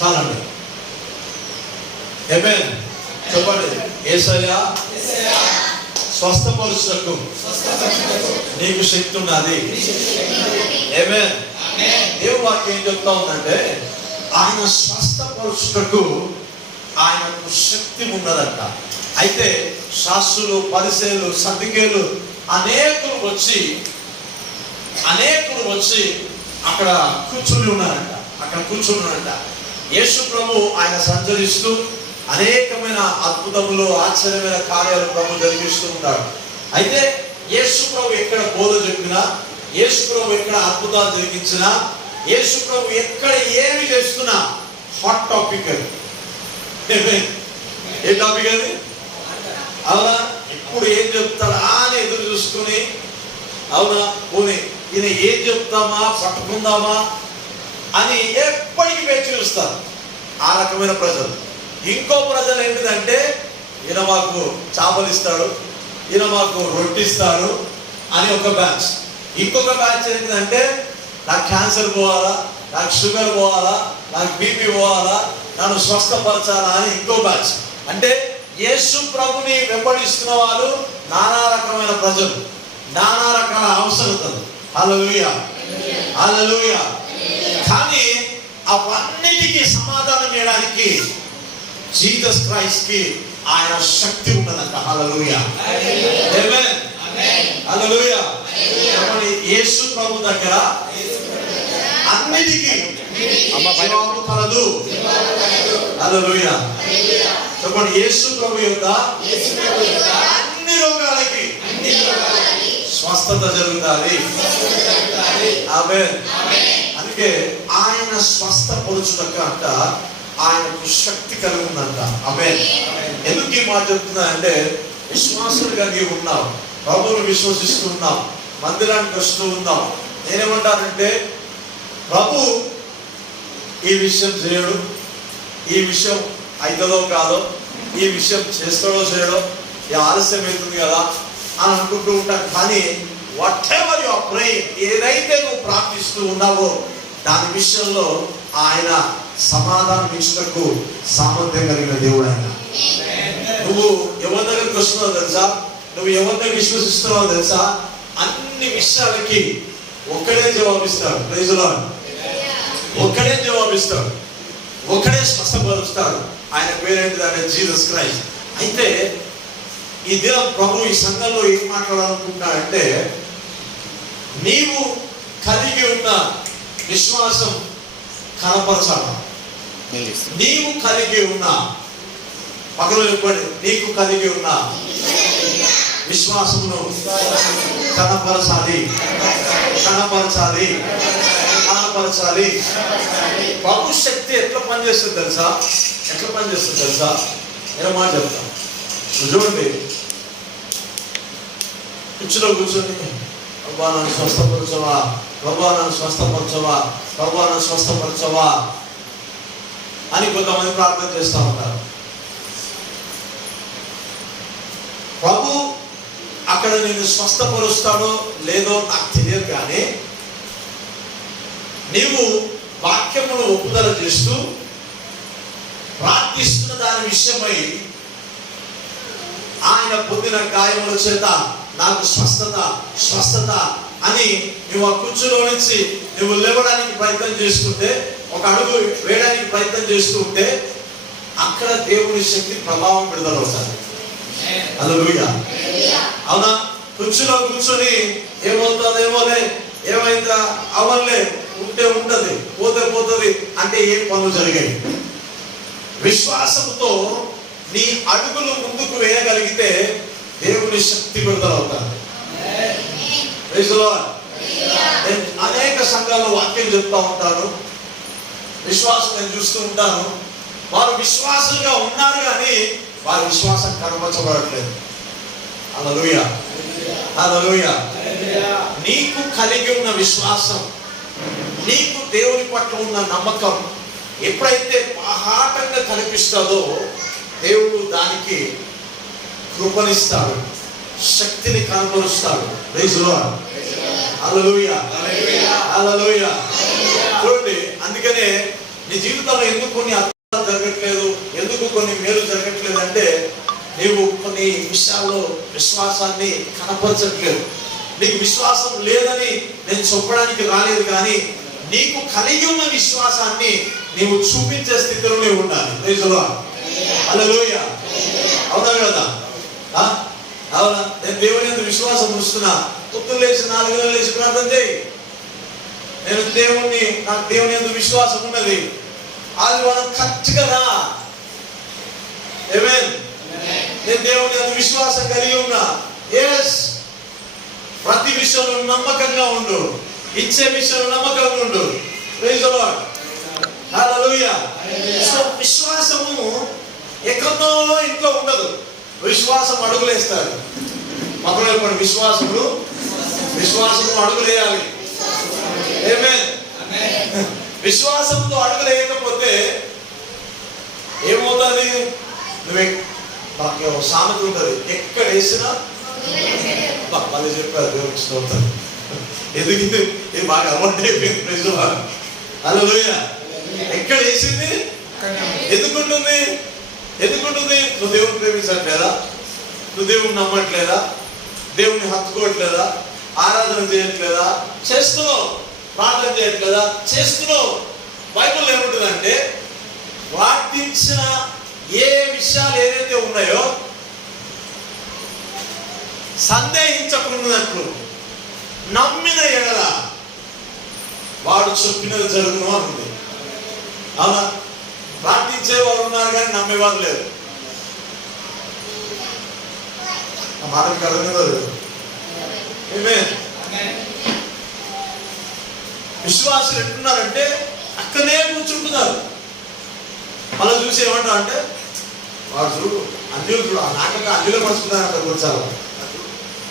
చాలండి. ఆమేన్. చెప్పండి. యేసయ్యా స్వస్థపరుచుటకు నీకు శక్తి ఉన్నది. ఆమేన్. దేవుని వాక్యం ఏం చెప్తా ఉందంటే ఆయన స్వస్థపరుచుటకు ఆయనకు శక్తి ఉన్నదంట. అయితే శాస్త్రులు, పరిసయ్యులు, సద్దుకేయులు అనేకులు వచ్చి అక్కడ కూర్చుని ఉన్నారంట. యేసు ప్రభు ఆయన సంచరిస్తూ అనేకమైన అద్భుతములు, ఆశ్చర్యమైన కార్యాలు ప్రభు జరిగిస్తూ ఉన్నాడు. అయితే యేసు ప్రభు ఎక్కడ బోధ చెప్పినా, యేసు ప్రభు ఎక్కడ అద్భుతాలు జరిగించినా, యేసు ప్రభు ఎక్కడ ఏమి చేస్తున్నా హాట్ టాపిక్ అది. ఏ టాపిక్ అది? అవునా? ఇప్పుడు ఏం చెప్తాడా అని ఎదురు చూసుకుని, అవునా పోనీ ఈయన ఏం చెప్తామా పట్టుకుందామా అని ఎప్పటికీ వేచి చూస్తారు ఆ రకమైన ప్రజలు. ఇంకో ప్రజలు ఏంటిదంటే ఈయన మాకు చేపలు ఇస్తాడు, ఈయన మాకు రొట్టిస్తాడు అని ఒక బ్యాచ్. ఇంకొక బ్యాచ్ ఏంటిదంటే నాకు క్యాన్సర్ పోవాలా, నాకు షుగర్ పోవాలా, నాకు బీపీ పోవాలా, నన్ను స్వస్థపరచాలా అని ఇంకో బ్యాచ్. అంటే యేసు ప్రభుని వెంబడిస్తున్న వాళ్ళు నానా రకమైన ప్రజలు, నానా రకాల అవసరతలు. హల్లెలూయా, హల్లెలూయా. కానీ అవన్నిటికీ సమాధానం చేయడానికి జీసస్ క్రైస్ట్ కి ఆయన శక్తి ఉన్నదంట. హల్లెలూయా, ఆమేన్, హల్లెలూయా. యేసు ప్రభు దగ్గర అన్నిటికీ జవాబు కలదు. హల్లెలూయా. చెప్పండి. యేసు ప్రభు యొక్క అన్ని రోగాలకి స్వస్థత జరుగుతుంది. ఆమేన్. అందుకే ఆయన స్వస్థపరుచుటకు అంట ఆయనకు శక్తి కలిగి ఉందంట. ఆమేన్. ఎందుకు ఈ మాట చెప్తున్నా అంటే విశ్వాసులుగా నీవు ఉన్నావు, ప్రభువును విశ్వసిస్తూ ఉన్నావు, మందిరానికి వస్తూ ఉన్నావు. నేనేమంటానంటే ప్రభు ఈ విషయం చేయడు, ఈ విషయం అవుతుందో కాదో, ఈ విషయం చేస్తాడో చేయడో, ఈ ఆలస్యం అవుతుంది కదా అని అనుకుంటూ ఉంటాను. కానీ whatever you are praying, ఏదైతే నువ్వు ప్రార్థిస్తూ ఉన్నావో దాని విషయంలో ఆయన సమాధానం ఇచ్చుటకు సామర్థ్యం కలిగిన దేవుడు ఆయన. నువ్వు ఎవరి దగ్గరికి వస్తున్నావు తెలుసా, నువ్వు ఎవరి దగ్గర విశ్వసిస్తున్నావు తెలుసా, అన్ని విషయాలకి ఒక్కడే జవాబిస్తాడు. Praise the lord. ఒక్కడే జవాబిస్తాడు, ఒక్కడే స్వస్థపరుస్తాడు. ఆయన పేరేంటిదంటే జీసస్ క్రైస్ట్. అయితే ఈ దినం ప్రభు ఈ సంఘంలో ఏం మాట్లాడాలనుకుంటున్నాడంటే నీవు కలిగి ఉన్న విశ్వాసం కనపరచాలి. నీవు కలిగి ఉన్న, పక్కన చెప్పండి, నీకు కలిగి ఉన్న విశ్వాసమును కనపరచాలి, కనపరచాలి, కనపరచాలి. ప్రభు శక్తి ఎట్లా పనిచేస్తుంది తెలుసా, ఎట్లా పనిచేస్తుంది తెలుసా? నేను మాట చెప్తాను. చూడండి, కుర్చీలో కూర్చొని ప్రభా నన్ను స్వస్థపరచవా, ప్రభా నన్ను స్వస్థపరచవా, ప్రభా నన్ను స్వస్థపరచవా అని కొంతమంది ప్రార్థన చేస్తూ ఉంటారు. ప్రభు అక్కడ నేను స్వస్థపరుస్తాడో లేదో నాకు తెలియదు, కానీ నీవు వాక్యమును ఒప్పుదల చేస్తూ ప్రార్థిస్తున్న దాని విషయమై ఆయన పొందిన గాయముల చేత నాకు స్వస్థత, స్వస్థత అని నువ్వు ఆ కుర్చీలో నుంచి నువ్వు లేవడానికి ప్రయత్నం చేస్తుంటే, ఒక అడుగు వేయడానికి ప్రయత్నం చేస్తూ ఉంటే అక్కడ దేవుని శక్తి ప్రభావం విడుదలవుతుంది. హల్లెలూయా. అవునా? కుర్చీలో కూర్చొని ఏమవుతుందేమోలే, ఏమైందా అవలే, ఉంటే ఉంటది, పోతే పోతుంది అంటే ఏం పనులు జరిగాయి. విశ్వాసంతో నీ అడుగులు ముందుకు వేయగలిగితే దేవుని శక్తి విడుదలవుతుంది. Praise the lord. నేను అనేక సంఘాల్లో వాక్యం చెప్తా ఉంటాను, విశ్వాసం నేను చూస్తూ ఉంటాను. వారు విశ్వాసంగా ఉన్నారు కానీ వారి విశ్వాసం కనపరచబడట్లేదు. హల్లెలూయా, హల్లెలూయా. నీకు కలిగి ఉన్న విశ్వాసం, నీకు దేవుని పట్ల ఉన్న నమ్మకం ఎప్పుడైతే బాహాటంగా కనిపిస్తుందో దేవుడు దానికి కృపనిస్తాడు, శక్తిని కనపరుస్తాడు. Praise the lord. హల్లెలూయా, హల్లెలూయా. చూడండి, అందుకనే నీ జీవితంలో ఎందుకు కొన్ని అద్భుతాలు జరగట్లేదు, ఎందుకు కొన్ని మేలు జరగట్లేదు అంటే నీవు కొన్ని విషయాల్లో విశ్వాసాన్ని కనపరచట్లేదు. నీకు విశ్వాసం లేదని నేను చెప్పడానికి రాలేదు, కానీ నీకు కలిగి ఉన్న విశ్వాసాన్ని నీవు చూపించే స్థితిలో నీవు ఉండాలి. Praise the lord. హల్లెలూయా. అవునా కదా? అవునా? నేను దేవుని యందు విశ్వాసం ఉంచుతున్నా. పొద్దున్న లేచి 4 గంటలకు లేచి ప్రార్థన చేయి. నేను నాకు దేవుని యందు విశ్వాసం ఉన్నది. ఆదివారం కరెక్ట్గా రా. ఆమేన్. నేను దేవుని యందు విశ్వాసం కలిగి ఉన్నా. ఎస్. ప్రతి విషయంలో నమ్మకంగా ఉండు. ఇచ్చే విషయంలో నమ్మకంగా ఉండు. Praise the lord. Hallelujah. So విశ్వాసము ఎక్కడో ఇంట్లో ఉండదు. విశ్వాసం అడుగులేస్తారు. పక్కన చెప్పండి, విశ్వాసము అడుగులేయాలి. ఆమేన్. విశ్వాసంతో అడుగులేయకపోతే ఏమవుతుంది? నువ్వు సామెత ఉంటుంది, ఎక్కడ వేసినా మళ్ళీ చెప్పారు. దేవునికి స్తోత్రం. ఎందుకు ఇది బాగా అలవాటు అయిపోయింది. Praise the lord. హల్లెలూయా. ఎక్కడ వేసింది ఎందుకుంటుంది? నువ్వు దేవుని ప్రేమించట్లేదా? నువ్వు దేవుని నమ్మట్లేదా? దేవుని హత్తుకోవట్లేదా? ఆరాధన చేయట్లేదా? చేస్తున్నావు. ప్రార్థన చేయట్లేదా? చేస్తున్నావు. బైబిల్ ఏముంటుందంటే ప్రార్థించిన ఏ విషయాలు ఏదైతే ఉన్నాయో సందేహించకున్నట్లు నమ్మిన ఎడల వాడు చెప్పినది జరుగును అనుంది. అవునా? ప్రార్థించేవారు ఉన్నారు కానీ నమ్మేవారు లేరు. ఆ మాటకి అర్థమేదో లేదు. విశ్వాసులు ఎట్టున్నారంటే అక్కడనే కూర్చుంటున్నారు. మళ్ళీ చూసి ఏమంటా అంటే వాడు చూడు చూడు నాకంటే అన్నిలో మర్చుకున్నారు అక్కడ కూర్చాలి.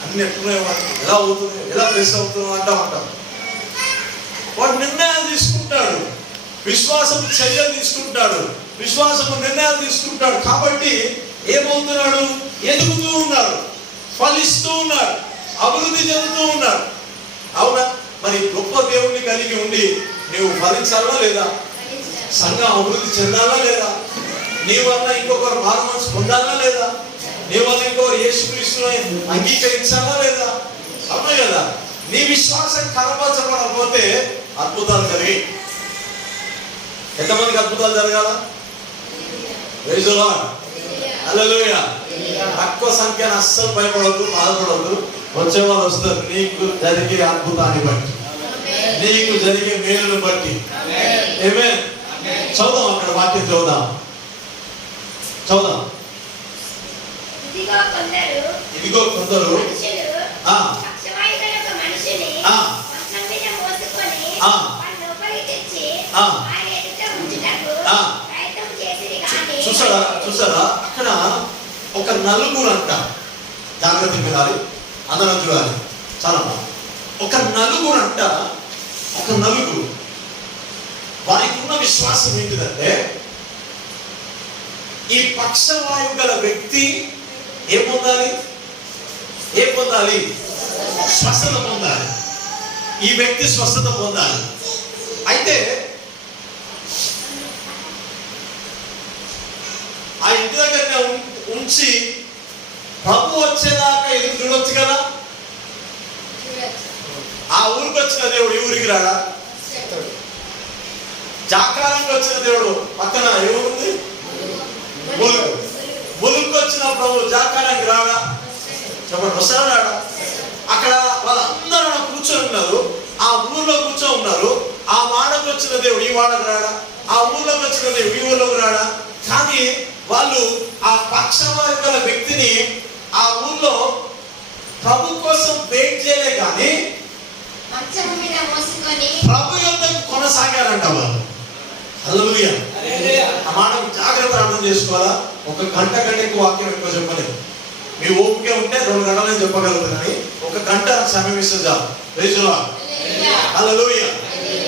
అన్ని ఎట్టున్నాయి, ఎలా అవుతుంది, ఎలా ప్రెస్ అవుతున్నావు అంటాం. వాడు నిర్ణయాలు తీసుకుంటాడు. విశ్వాసం చర్యలు తీసుకుంటాడు. విశ్వాసము నిర్ణయాలు తీసుకుంటాడు. కాబట్టి ఏమవుతున్నాడు? ఎదుగుతూ ఉన్నాడు, ఫలిస్తూ ఉన్నాడు, అభివృద్ధి చెందుతూ ఉన్నాడు. అవునా? మరి గొప్ప దేవుణ్ణి కలిగి ఉండి నీవు ఫలించాలా లేదా? సంఘం అభివృద్ధి చెందాలా లేదా? నీ వల్ల ఇంకొకరు మారు మనసు పొందాలా లేదా? నీ వల్ల ఇంకొకరు యేసుక్రీస్తుని అంగీకరించాలా లేదా? అవునా కదా? నీ విశ్వాసం కనపరచబడకపోతే అద్భుతాలు జరిగి ఎంతమందికి అద్భుతాలు జరగాల? Praise the lord. హల్లెలూయా. తక్కువ సంఖ్యను అస్సలు భయపడద్దు, బాధపడద్దు. వచ్చే వాళ్ళు వస్తారు. నీకు జరిగే అద్భుతాన్ని బట్టి, నీకు జరిగే మేలును బట్టి. ఆమేన్. చదుదాం, అక్కడ వాక్యం చదుదాం. ఇదిగో కొందరు చూసారా అక్కడ ఒక నలుగురు అంట. జాగ్రత్త వినాలి, అందరూ చూడాలి. చాలా ఒక నలుగురు అంట. ఒక నలుగురు వారికి ఉన్న విశ్వాసం ఏంటిదంటే ఈ పక్షవాయువు గల వ్యక్తి ఏం పొందాలి? స్వస్థత పొందాలి. ఈ వ్యక్తి స్వస్థత పొందాలి. అయితే ఆ ఇంటి దగ్గర ఉంచి ప్రభు వచ్చేదాకా ఎదురు చూడొచ్చు కదా. ఆ ఊరికి వచ్చిన దేవుడు ఈ ఊరికి రాడా? జాకారానికి వచ్చిన దేవుడు పక్కన ఏముంది? ములుగు వచ్చిన ప్రభు జాకారానికి రాడా? చెప్పండి, వస్తారా రాడా? అక్కడ వాళ్ళందరూ కూర్చొని ఉన్నారు. ఆ ఊర్లో కూర్చొని ఉన్నారు. ఆ వాడకు వచ్చిన దేవుడు ఈ వాడకు రాడా? ఆ ఊర్లోకి వచ్చిన దేవుడు ఈ ఊర్లోకి రాడా? కానీ వాళ్ళు ఆ పక్షవాయువు గల వ్యక్తిని ఆ ఊర్లో ప్రభు కోసం వెయిట్ చేయలే, కానీ ప్రభు యొద్దకు కొనసాగారంట వాళ్ళు. హల్లెలూయా. ఆ మాట జాగ్రత్త అర్థం చేసుకోవాలా. ఒక గంట కంటే ఎక్కువ వాక్యం ఎక్కువ చెప్పలేదు. మీ ఓపిక ఉంటే 2 గంటలే చెప్పగలుగుతారు, కానీ 1 గంట సమయం ఇస్తే చాలు. Praise the lord. హల్లెలూయా.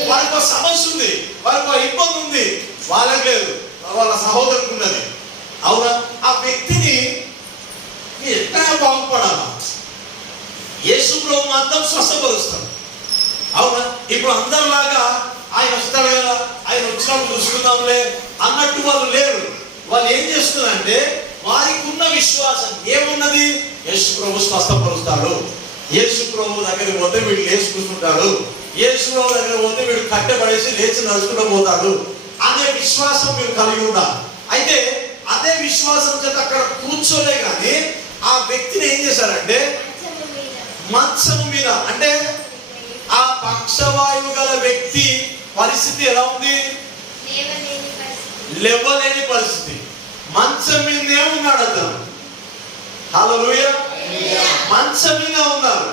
వారికి ఒక సమస్య ఉంది, వారికి ఒక ఇబ్బంది ఉంది. వాళ్ళకి లేదు, వాళ్ళ సహోదరుకు ఉన్నది. అవునా? ఆ వ్యక్తిని ఎట్లా బాగుపడాలా? యేసు ప్రభువు మాత్రం స్వస్థపరుస్తాడు. అవునా? ఇప్పుడు అందరిలాగా ఆయన వస్తాడు కదా, ఆయన వచ్చినప్పుడు చూసుకుందాంలే అన్నట్టు వాళ్ళు లేరు. వాళ్ళు ఏం చేస్తున్నారంటే వారికి ఉన్న విశ్వాసం ఏమున్నది, యేసు ప్రభు స్వస్థపరుస్తాడు, యేసు ప్రభు దగ్గరికి పోతే వీడు లేచి కూర్చుంటాడు, యేసు ప్రభు దగ్గర పోతే వీడు కట్టెపడేసి లేచి నడుచుకుంటూ పోతాడు అనే విశ్వాసం మీరు కలిగి ఉండాలి. అయితే అదే విశ్వాసం చేత అక్కడ కూర్చోలే కానీ ఆ వ్యక్తిని ఏం చేశారంటే మంచం మీద, అంటే ఆ పక్షవాయువు గల వ్యక్తి పరిస్థితి ఎలా ఉంది, లేవలేని పరిస్థితి, మంచం మీదనే ఉన్నాడు అతను. హల్లెలూయా, మంచం మీద ఉన్నారు.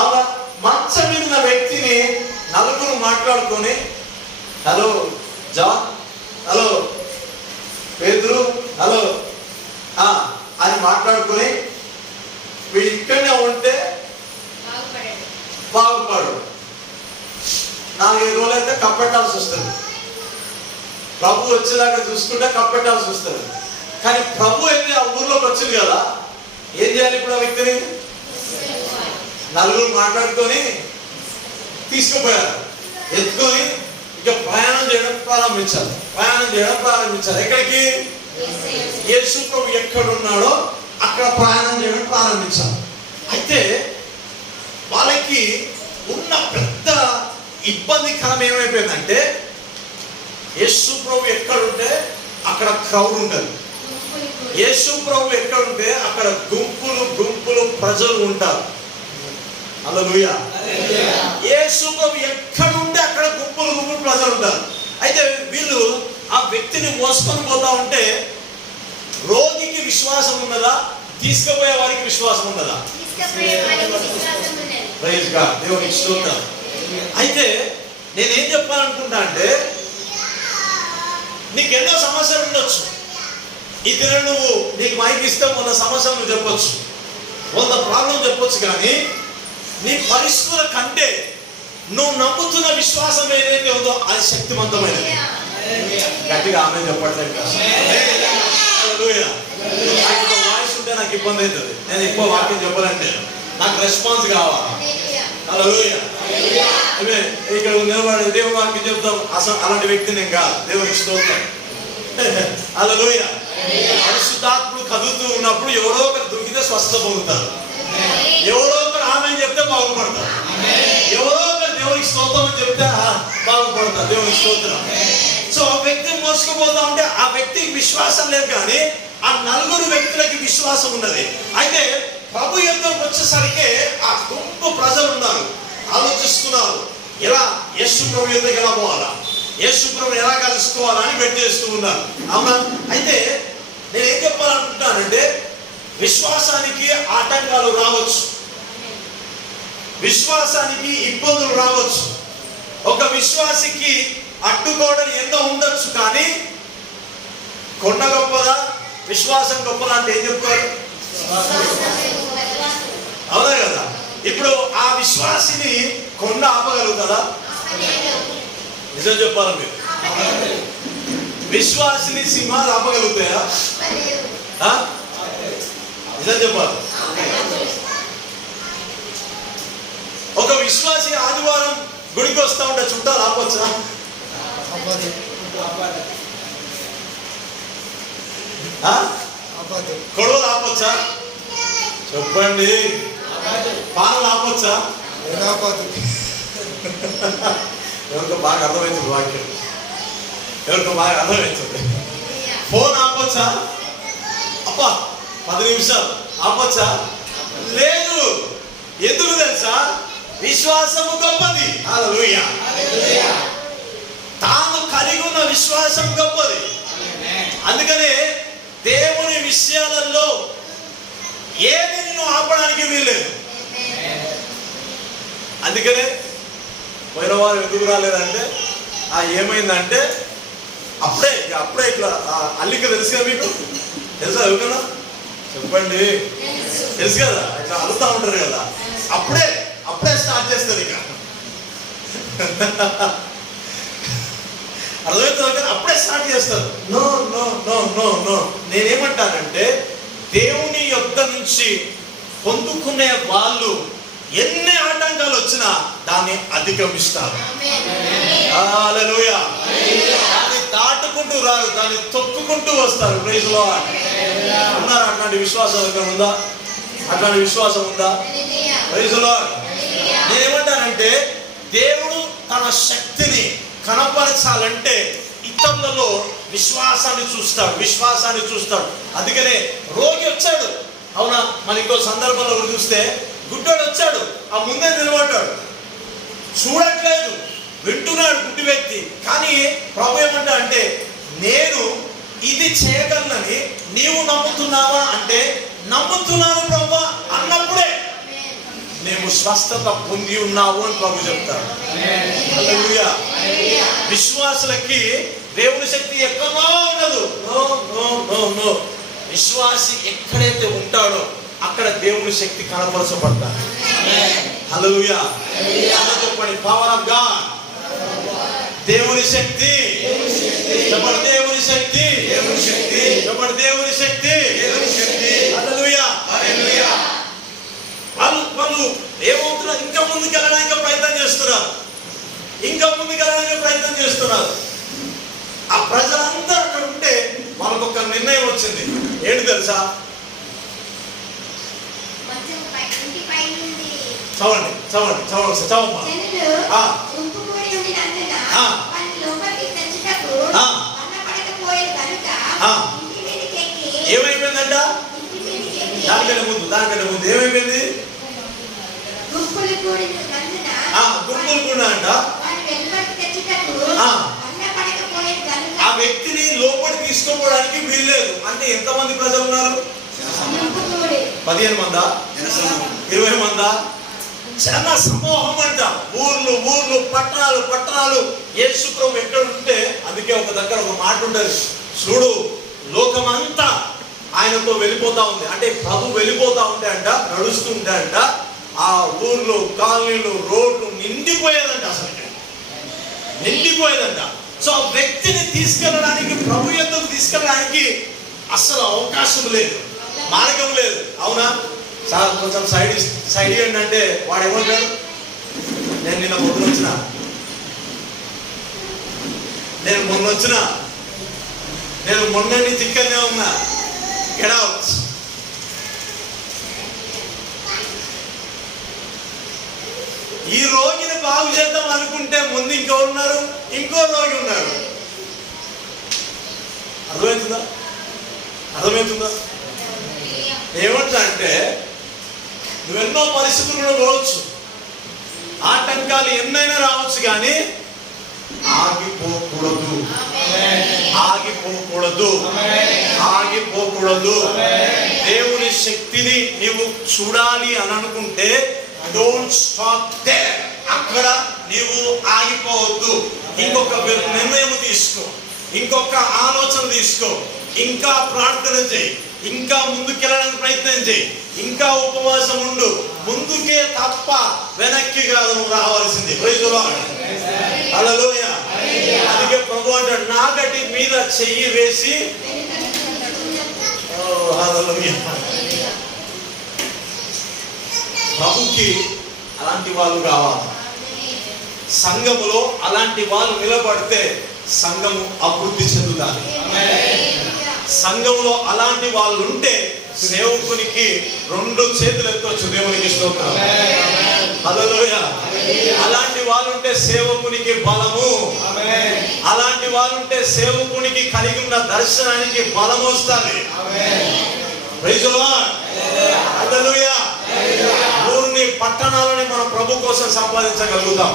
అలా మంచం మీద ఉన్న వ్యక్తిని నలుగురు మాట్లాడుకొని, హలో జాన్, హలో పేతురు, హలో అని మాట్లాడుకొని వీడు ఇక్కడనే ఉంటే బాగుపడు, 4-5 రోజులు అయితే కప్పెట్టాల్సి వస్తుంది, ప్రభు వచ్చేదాకా చూసుకుంటే కప్పెట్టాల్సి వస్తుంది. కానీ ప్రభు అయితే ఆ ఊర్లోకి వచ్చింది కదా, ఏం చేయాలి ఇప్పుడు ఆ వ్యక్తిని? నలుగురు మాట్లాడుకొని తీసుకుపోయారు, ఎత్తుకొని ఇక ప్రయాణం చేయడం ప్రారంభించారు. ఎక్కడికి? యేసు ప్రభు ఎక్కడున్నాడో అక్కడ ప్రయాణం చేయడం ప్రారంభించారు. అయితే వాళ్ళకి ఉన్న పెద్ద ఇబ్బందికరం ఏమైపోయిందంటే, యేసు ప్రభు ఎక్కడుంటే అక్కడ క్రౌడ్ ఉంటుంది, యేసు ప్రభు ఎక్కడుంటే అక్కడ గుంపులు ప్రజలు ఉంటారు. హల్లెలూయా. యేసు ప్రభు ఎక్కడుంటే అక్కడ గుంపులు ప్రజలు ఉంటారు. అయితే వీళ్ళు ఆ వ్యక్తిని మోసుకొని పోతా ఉంటే రోగికి విశ్వాసం ఉన్నదా, తీసుకుపోయే వారికి విశ్వాసం ఉన్నదా? ప్రైజ్ గాడ్, దేవునికి స్తోత్రం. అయితే నేనేం చెప్పాలనుకుంటా అంటే, నీకు ఎన్నో సమస్యలు ఉండొచ్చు, ఈ దిన నువ్వు నీకు మైక్ ఇస్తే 100 సమస్యలు నువ్వు చెప్పొచ్చు, 100 ప్రాబ్లం చెప్పొచ్చు. కానీ నీ పరిస్థితుల కంటే నువ్వు నమ్ముతున్న విశ్వాసం ఏదైతే ఉందో అది శక్తివంతమైనది. గట్టిగా ఆమె చెప్పట్లేదు. వాయిస్ ఉంటే నాకు ఇబ్బంది అవుతుంది, నేను ఎక్కువ వాక్యం చెప్పాలంటే నాకు రెస్పాన్స్ కావాలి. హల్లెలూయా. ఇక్కడ నిలబడి దేవుని వాక్యం చెప్తాం, అసలు అలాంటి వ్యక్తి నేను కాదు. దేవునికి స్తోత్రం. హల్లెలూయా. పరిశుద్ధాత్ముడు కదులుతూ ఉన్నప్పుడు ఎవరో ఒకరు దొరికితే స్వస్థత పొందుతారు, ఎవరో ఒకరు ఆమె చెప్తే బాగుపడతారు, ఎవరో ఒకరు దేవునికి స్తోత్రం అని చెప్తే బాగుపడతారు. దేవునికి స్తోత్రం. సో ఆ వ్యక్తిని మోసుకుపోతా ఉంటే ఆ వ్యక్తికి విశ్వాసం లేదు, కానీ ఆ 4 వ్యక్తులకి విశ్వాసం ఉన్నది. అయితే ప్రభు యుద్ధంకి వచ్చేసరికి ఆ గుంపు ప్రజలు ఉన్నారు, ఆలోచిస్తున్నారు, ఎలా యేసు ప్రభు యుద్ధంకి ఎలా పోవాలా, యేసు ప్రభుని ఎలా కలుసుకోవాలా అని వెయిట్ చేస్తూ ఉన్నారు. అవునా? అయితే నేనేం చెప్పాలనుకుంటున్నానంటే, విశ్వాసానికి ఆటంకాలు రావచ్చు, విశ్వాసానికి ఇబ్బందులు రావచ్చు, ఒక విశ్వాసికి అడ్డుకోవడం ఎన్నో ఉండొచ్చు. కానీ కొండ గొప్పదా, విశ్వాసం గొప్పదా అంటే ఏం చెప్తారు? అవునా కదా? ఇప్పుడు ఆ విశ్వాసిని కొండ ఆపగలుగుతుందా? నిజం చెప్పాలి మీరు, విశ్వాసిని సింహాలు ఆపగలుగుతాయా? నిజం చెప్పాలి. ఒక విశ్వాసి ఆదివారం గుడికి వస్తా ఉంటే చుట్టాలు ఆపొచ్చా? గొడవలు ఆపొచ్చా? చెప్పండి. పాలలు ఆపొచ్చా? ఎవరికో బాగా అర్థమవుతుంది వాక్యం, ఎవరికో బాగా అర్థమవుతుంది. ఫోన్ ఆపొచ్చా? అబ్బా 10 నిమిషాలు ఆపొచ్చా? లేదు. ఎందుకు తెలుసా? విశ్వాసము గొప్పది. హల్లెలూయా. తాను కలిగి ఉన్న విశ్వాసం గొప్పది. అందుకనే దేవుని విషయాలలో ఏది నిన్ను ఆపడానికి వీల్లేదు. అందుకనే పోయిన వారు ఎందుకు రాలేదంటే, ఏమైందంటే అప్పుడే ఇట్లా అల్లిక తెలుసు కదా మీకు, తెలుసా? ఎవరికన్నా చెప్పండి. తెలుసు కదా, ఇట్లా అలుగుతా ఉంటారు కదా, అప్పుడే స్టార్ట్ చేస్తారు. ఇక అర్థమవుతుంది కదా, అప్పుడే స్టార్ట్ చేస్తారు. No no no no no నేనేమంటానంటే, దేవుని యొద్ద నుంచి పొందుకునే వాళ్ళు ఎన్ని ఆటంకాలు వచ్చినా దాన్ని అధిగమిస్తారు. హల్లెలూయా. దాన్ని దాటుకుంటూ రారు, దాన్ని తొక్కుకుంటూ వస్తారు. Praise lord. ఉన్నారు అట్లాంటి విశ్వాసం ఉందా? అట్లాంటి విశ్వాసం ఉందా? Praise lord. నేనేమంటానంటే దేవుడు తన శక్తిని కనపరచాలంటే ఇతరులలో విశ్వాసాన్ని చూస్తాడు. అందుకనే రోగి వచ్చాడు, అవునా? మన ఇంకో సందర్భంలో చూస్తే గుడ్డోడు వచ్చాడు, ఆ ముందే నిలబడ్డాడు, చూడట్లేదు, వింటున్నాడు గుడ్డి వ్యక్తి. కానీ ప్రభు ఏమంటా అంటే, నేను ఇది చేయగలనని నీవు నమ్ముతున్నావా అంటే, నమ్ముతున్నాను ప్రభు అన్నప్పుడే మేము స్వస్థత పొంది ఉన్నావు అని ప్రభు చెప్తారు. హల్లెలూయా. విశ్వాసులకి దేవుని శక్తి ఎక్కడో ఉండదు. నో. విశ్వాసి ఎక్కడైతే ఉంటాడో అక్కడ దేవుని శక్తి కనపరచబడతారు. హల్లెలూయా. చెప్పండి, పవర్ ఆఫ్ గాడ్. దేవుని శక్తి. చెప్పండి, దేవుని శక్తి. చెప్పండి, దేవుని శక్తి. హల్లెలూయా. వాళ్ళు ఏమవుతున్నారు? ఇంకా ముందుకు వెళ్ళడానికి ప్రయత్నం చేస్తున్నారు. ఆ ప్రజలందరూ అక్కడ ఉంటే వాళ్ళకు ఒక నిర్ణయం వచ్చింది. ఏంటి తెలుసా? చదవమ్మా. ఏమైపోయిందంట? దానికంటే ముందు ఏమైపోయింది? గుంపులు కూడా అంట ఆ వ్యక్తిని లోపలికి తీసుకోవడానికి వీల్లేదు. అంటే ఎంతమంది ప్రజలు ఉన్నారు? 15 మందా? 20 మందా? చాలా సమూహం అంట. ఊర్లు పట్టణాలు. యేసు ప్రభు ఎక్కడ ఉంటే, అందుకే ఒక దగ్గర ఒక మాట ఉండదు, చూడు లోకమంతా ఆయనతో వెళ్ళిపోతా ఉంది. అంటే ప్రభు వెళ్ళిపోతా ఉంటే అంట, నడుస్తూ ఉంటే అంట, ఆ ఊర్లు, కాలనీలు, రోడ్లు నిండిపోయేదంట. సో వ్యక్తిని తీసుకెళ్ళడానికి, ప్రభు యొద్దకు తీసుకెళ్ళడానికి అసలు అవకాశం లేదు, మార్గం లేదు. అవునా? సార్ కొంచెం సైడ్ ఏంటంటే వాడు ఏమంటాడు, నేను నిన్న మొన్న వచ్చిన నేను మొన్న నుంచి ఇక్కడనే ఉన్నా, గెట్ అవుట్. ఈ రోగిని బాగు చేద్దాం అనుకుంటే ముందు ఇంకో రోగి ఉన్నారు. అర్థమవుతుందా? ఏమంటా అంటే, నువ్వెన్నో పరిస్థితుల్లో పోవచ్చు, ఆటంకాలు ఎన్నైనా రావచ్చు, కానీ ఆగిపోకూడదు. దేవుని శక్తిని నీవు చూడాలి అని అనుకుంటే డోంట్ స్టాప్ దేర్. అక్కడ నీవు ఆగిపోవద్దు. ఇంకొక నిర్ణయం తీసుకో, ఇంకొక ఆలోచన తీసుకో, ఇంకా ప్రార్థన చేయి, ఇంకా ముందుకెళ్ళడానికి ప్రయత్నం చేయి, ఇంకా ఉపవాసం ఉండు. ముందుకే తప్ప వెనక్కి కాదు నువ్వు రావాల్సింది. Praise the lord. హల్లెలూయా. అందుకే ప్రభు అంటాడు, నాగటి మీద చెయ్యి వేసి. హల్లెలూయా. ప్రభుకి అలాంటి వాళ్ళు కావాలి. సంఘములో అలాంటి వాళ్ళు నిలబడితే సంఘము అభివృద్ధి చెందుతారు. సంఘంలో అలాంటి వాళ్ళు ఉంటే సేవకునికి 2 చేతులు ఎత్తవచ్చు. దేవునికి స్తోత్రం. హల్లెలూయా. అలాంటి వాళ్ళు ఉంటే సేవకునికి బలము, అలాంటి వాళ్ళు ఉంటే సేవకునికి కలిగి ఉన్న దర్శనానికి బలం వస్తుంది. Praise the lord. హల్లెలూయా. ఊరిని, పట్టణాలని మనం ప్రభు కోసం సంపాదించగలుగుతాం.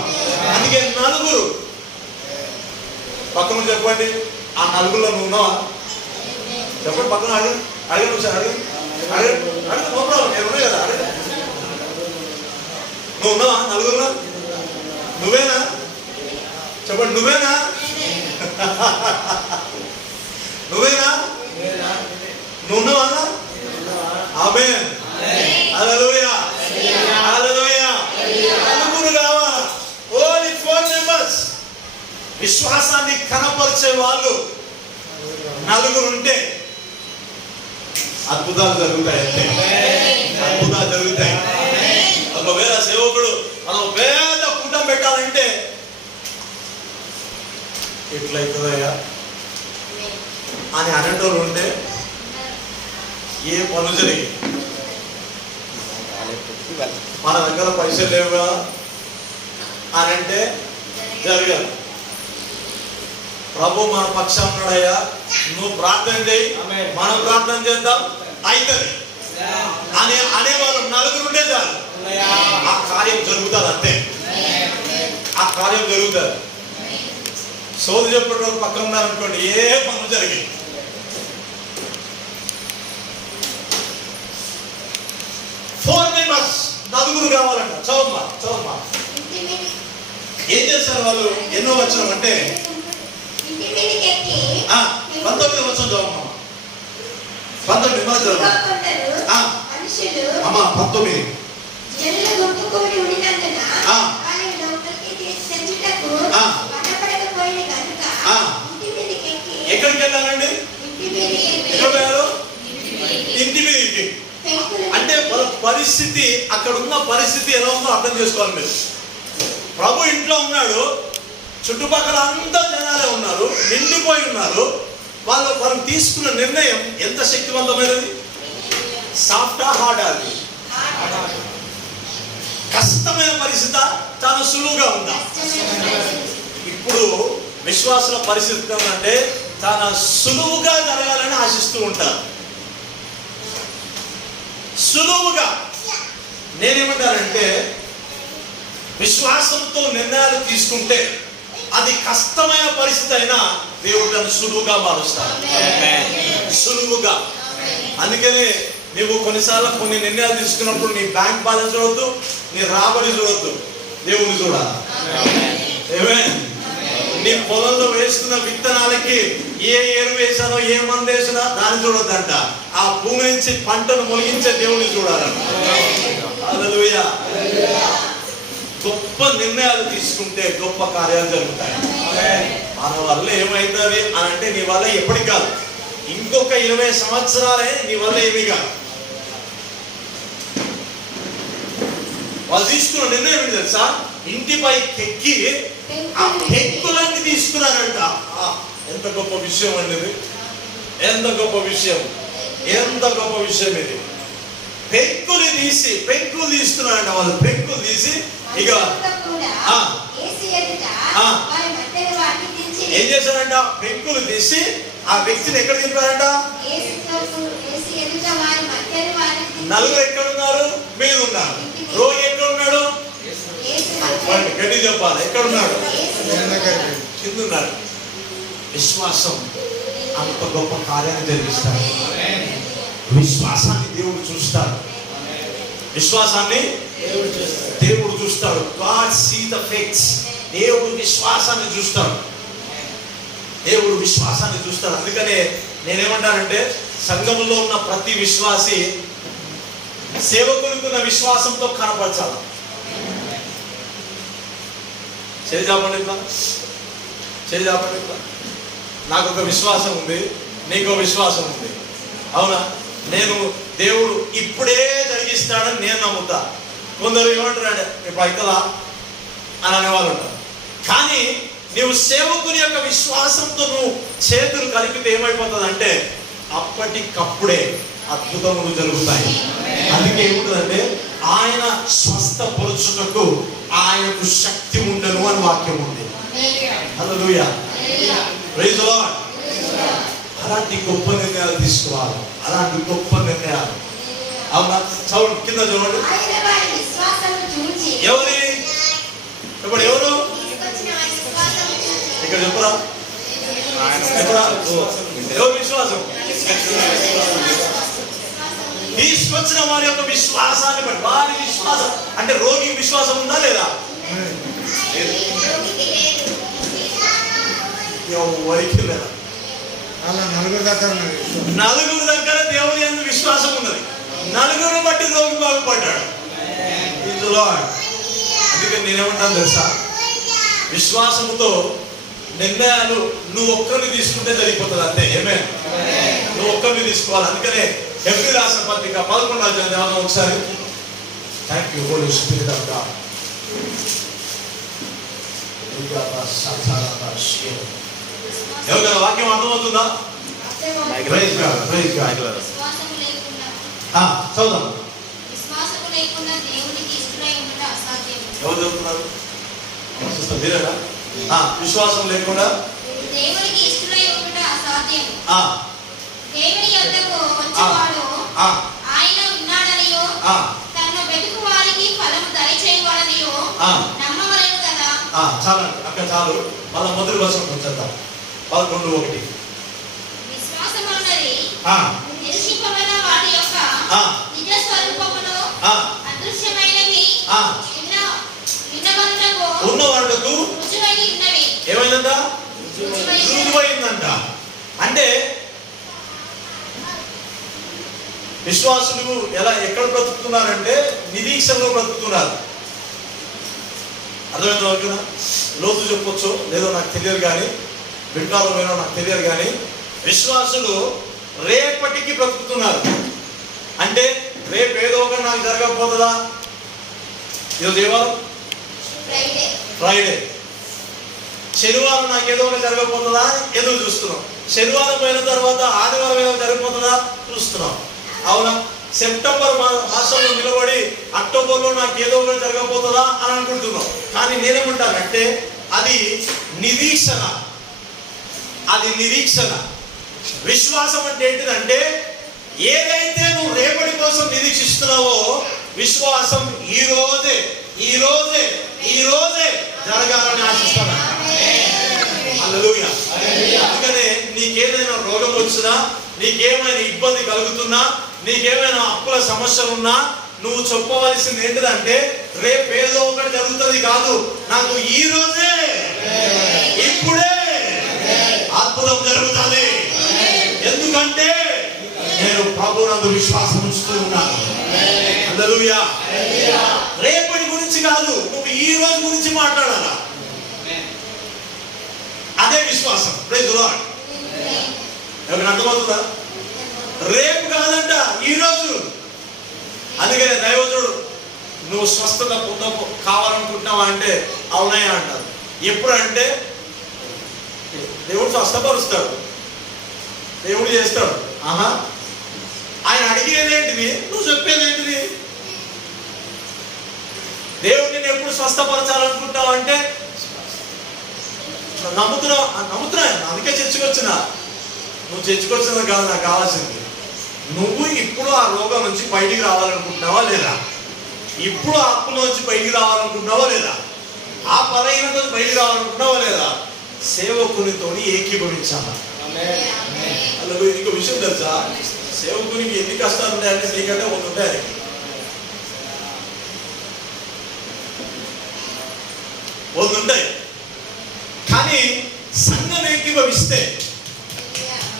అందుకే 4 పక్కన చెప్పండి, ఆ 4లో నువ్వు ఉన్నావా? చెప్పండి, పక్కన అడగండి ఒకసారి, అడగండి. నేను ఉన్నా కదా, అడగండి. నువ్వు ఉన్నావా 4లో? నువ్వేనా? చెప్పండి, నువ్వేనా? నువ్వు ఉన్నావా? ఆమేన్. హల్లెలూయా. హల్లెలూయా. 4 కావాలా? Only 4 members. విశ్వాసాన్ని కనపరిచే వాళ్ళు 4 ఉంటే అద్భుతాలు జరుగుతాయి. అంతే, అద్భుతాలు జరుగుతాయి. ఒకవేళ సేవకుడు మనం పేద కుండం పెట్టాలంటే ఎట్లయితుందయ్యా అని అనేటోళ్ళు ఉంటే ఏ పనులు జరిగి మన దగ్గర పైసలు లేవుగా అని అంటే జరగదు. ప్రభు మన పక్షం ఉన్నాడయ్యా, నువ్వు ప్రార్థన చేయి, మనం ప్రార్థన చేద్దాం, అవుతుంది అని అనేవాళ్ళు నలుగురు ఉంటే చాలు, ఆ కార్యం జరుగుతుంది. అంతే, ఆ కార్యం జరుగుతుంది. సోది చెప్పిన వాళ్ళు పక్కన ఉన్నారనుకోండి, ఏ పనులు జరిగాయి. నలుగురు కావాలంట. చదవమ్మా. ఏం చేస్తారు వాళ్ళు? ఎన్నో వచనం అంటే 19 వచనం చదవమ్మా. 19 మన చదవ అమ్మా. 19 ఎక్కడికి వెళ్ళాలండి? ఎక్కడ పోయారు? ఇంటి మీదకి. అంటే వాళ్ళ పరిస్థితి, అక్కడ ఉన్న పరిస్థితి ఎలా ఉందో అర్థం చేసుకోవాలి మీరు. ప్రభు ఇంట్లో ఉన్నాడు, చుట్టుపక్కల అంతా జనాలే ఉన్నారు, నిండిపోయి ఉన్నారు. వాళ్ళు తీసుకున్న నిర్ణయం ఎంత శక్తివంతమైనది? సాఫ్టా హార్డ్? అది కష్టమైన పరిస్థితి, చాలా సులువుగా ఉందా? ఇప్పుడు విశ్వాసుల పరిస్థితి అంటే చాలా సులువుగా జరగాలని ఆశిస్తూ ఉంటారు. సులువుగా. నేనేమంటానంటే విశ్వాసంతో నిర్ణయాలు తీసుకుంటే అది కష్టమైన పరిస్థితి అయినా దేవుడు దాన్ని సులువుగా మారుస్తాడు. సులువుగా. అందుకనే నీవు కొన్నిసార్లు కొన్ని నిర్ణయాలు తీసుకున్నప్పుడు నీ బ్యాంక్ బ్యాలెన్స్ చూడొద్దు, నీ రాబడి చూడొద్దు, దేవుని చూడాలి. నీ పొలంలో వేసుకున్న విత్తనాలకి ఏ ఎరువు వేసానో, ఏ మందు వేసినా దాన్ని చూడొద్దంట. ఆ భూమి నుంచి పంటను మొలిగించే దేవుని చూడాలి. హల్లెలూయా. గొప్ప నిర్ణయాలు తీసుకుంటే గొప్ప కార్యాలు జరుగుతాయి. మన వల్ల ఏమైతుంది అని అంటే, నీ వల్ల ఎప్పటికి కాదు, ఇంకొక 20 సంవత్సరాలే నీ వల్ల ఏమీ కాదు. వాళ్ళు తీసుకున్న నిర్ణయం ఏంటి తెలుసా? ఇంటిపై ఎక్కి ఆ పెంకులన్నీ తీసుకున్నారంట. ఎంత గొప్ప విషయం అండి ఇది! ఎంత గొప్ప విషయం! ఎంత గొప్ప విషయం ఇది! పెంకులు తీస్తున్నారంట. వాళ్ళు పెంకులు తీసి ఇక ఏం చేశారంట? పెంకులు తీసి ఆ వ్యక్తిని ఎక్కడ దింపారంట? నలుగురు ఎక్కడున్నారు? మీద ఉన్నారు. రోగి ఎక్కడున్నాడు? గట్టి చెప్పాలి, ఎక్కడున్నాడు? కింద ఉన్నాడు. విశ్వాసం అంత గొప్ప కార్యాన్ని జరిగిస్తాడు. విశ్వాసాన్ని దేవుడు చూస్తాడు. విశ్వాసాన్ని దేవుడు చూస్తాడు. God see the faith. దేవుడు విశ్వాసాన్ని చూస్తాడు. దేవుడు విశ్వాసాన్ని చూస్తాడు. అందుకనే నేనేమంటానంటే, సంఘములో ఉన్న ప్రతి విశ్వాసి సేవకునికున్న విశ్వాసంతో కనపరచాలి. చేజాపండి. నాకు ఒక విశ్వాసం ఉంది, నీకు విశ్వాసం ఉంది, అవునా? నేను దేవుడు ఇప్పుడే జరిగిస్తాడని నేను నమ్ముతా. కొందరు ఏమంటారు, ఇప్పుడు అవుతుందా అని అనేవాళ్ళు ఉంటారు. కానీ నువ్వు సేవకుని యొక్క విశ్వాసంతో నువ్వు చేతులు కలిపితే ఏమైపోతుంది అంటే, అప్పటికప్పుడే అద్భుతములు జరుగుతాయి. అందుకే ఏముంటుందంటే, ఆయన స్వస్థపరచుటకు ఆయనకు శక్తి ఉండను అని వాక్యం ఉంది. హల్లెలూయా. Praise the Lord. అలాంటి గొప్ప నిర్ణయాలు తీసుకోవాలి. అలాంటి గొప్ప నిర్ణయాలు. అవునా? చూడండి, కింద చూడండి. ఎవరి ఇప్పుడు ఎవరు ఇక్కడ చెప్పరా? ఎవరు విశ్వాసం తీసుకొచ్చిన వారి యొక్క విశ్వాసాన్ని బట్టి, వారి విశ్వాసం అంటే రోగి విశ్వాసం ఉందా లేదా? ఎవరికి లేదా? నలుగురు దగ్గర దేవుని యందు విశ్వాసం ఉన్నది. నలుగురు బట్టి రోగి బాగుపడ్డాడు. అందుకని నేనేమంటాను తెలుసా, విశ్వాసముతో నిర్ణయాలు నువ్వు ఒక్కరిని తీసుకుంటే జరిగిపోతుంది. అంతే. ఏమే నువ్వు ఒక్కరిని తీసుకోవాలి. అందుకనే హెబ్రీ రాసిన పత్రిక 11వ అధ్యాయం ఒకసారి thank you Holi spirit of God. ఎవరికైనా వాక్యం అర్థమవుతుందా? Praise God, praise God. చదువుదాం. ఎవరు చదువుతున్నారు? మీరేనా? విశ్వాసం లేకుండా దేవునికి ఇష్టమై ఉండుట అసాధ్యం. దేవుని యొద్దకు వచ్చేవాడు ఆయన ఉన్నాడనియో తన వెతుకు వారికి ఫలము దయచేయవాడనియో నమ్మవలెను కదా. చాలండి, అక్కడ చాలు. మళ్ళీ మొదటి వర్షం వచ్చేద్దాం. 11:1. విశ్వాసము అన్నది నిరీక్షింపబడిన వాటి యొక్క నిజ స్వరూపమును అదృశ్యమైనవి ఉన్నవాళ్లకు ఏమైందంట? రుజువైందంట. అంటే విశ్వాసులు ఎక్కడ బ్రతుకుతున్నారంటే నిరీక్షణలో బ్రతుకుతున్నారు. అర్థమైందా? ఓకేనా? లోతు చెప్పొచ్చు లేదో నాకు తెలియదు కానీ, వింటారో లేదో నాకు తెలియదు కానీ, విశ్వాసులు రేపటికి బ్రతుకుతున్నారు. అంటే రేపు ఏదో ఒక నాకు జరగకపోతుందా? ఈరోజు దేవారం ఫ్రైడే, శనివారం నాకు ఏదో ఒకటి జరగకపోతుందా ఎదురు చూస్తున్నాం. శనివారం పోయిన తర్వాత ఆదివారం ఏదో జరిగిపోతుందా చూస్తున్నాం. అవునా? సెప్టెంబర్ మాసంలో నిలబడి అక్టోబర్లో నాకు ఏదో ఒకటి జరగకపోతుందా అని అనుకుంటున్నాం. కానీ నేనేమంటానంటే అది నిరీక్షణ, అది నిరీక్షణ. విశ్వాసం అంటే ఏంటిదంటే ఏదైతే నువ్వు రేపటి కోసం నిరీక్షిస్తున్నావో విశ్వాసం ఈ రోజే జరగాలని ఆశిస్తాను. హల్లెలూయా. అందుకనే నీకేదైనా రోగం వచ్చినా, నీకేమైనా ఇబ్బంది కలుగుతున్నా, నీకేమైనా అప్పుల సమస్యలున్నా నువ్వు చెప్పవలసింది ఏంటిదంటే రేపు ఏదో ఒకటి జరుగుతుంది కాదు, నాకు ఈ రోజే ఇప్పుడే అద్భుతం జరుగుతుంది. ఎందుకంటే నేను ప్రభువునందు విశ్వాసం ఉంచుతూ ఉన్నాను. హల్లెలూయా. రేపటి గురించి కాదు, నువ్వు ఈ రోజు గురించి మాట్లాడాలా. అదే విశ్వాసం. Praise the lord. ఎవరికి అర్థమవుతుందా? రేపు కాదంట, ఈ రోజు. అందుకనే దైవజనుడు నువ్వు స్వస్థత కావాలనుకుంటున్నావా అంటే అవునాయా అంటారు. ఎప్పుడంటే దేవుడు స్వస్థపరుస్తాడు, దేవుడు చేస్తాడు. ఆయన అడిగేది ఏంటిది, నువ్వు చెప్పేది ఏంటిది? దేవుడు నేను ఎప్పుడు స్వస్థపరచాలనుకుంటావు అంటే నమ్ముతున్నా. అందుకే చర్చకొచ్చినా. నువ్వు చర్చకొచ్చినది కాదు నాకు కావాల్సింది. నువ్వు ఇప్పుడు ఆ రోగం నుంచి బయటికి రావాలనుకుంటున్నావా లేదా? ఇప్పుడు ఆ అప్పుల నుంచి బయటికి రావాలనుకుంటున్నావా లేదా? ఆ బలహీనత నుంచి బయటికి రావాలనుకుంటున్నావా లేదా? సేవకునితో ఏకీభవించాలా. అలా ఇంకో విషయం తెలుసా? సేవకునికి ఎన్ని కష్టాలు ఉంటాయంటే నీకంటే ఒకటి ఉంటాయి. ఉంటాయి కానీ సంఘం ఏకీభవిస్తే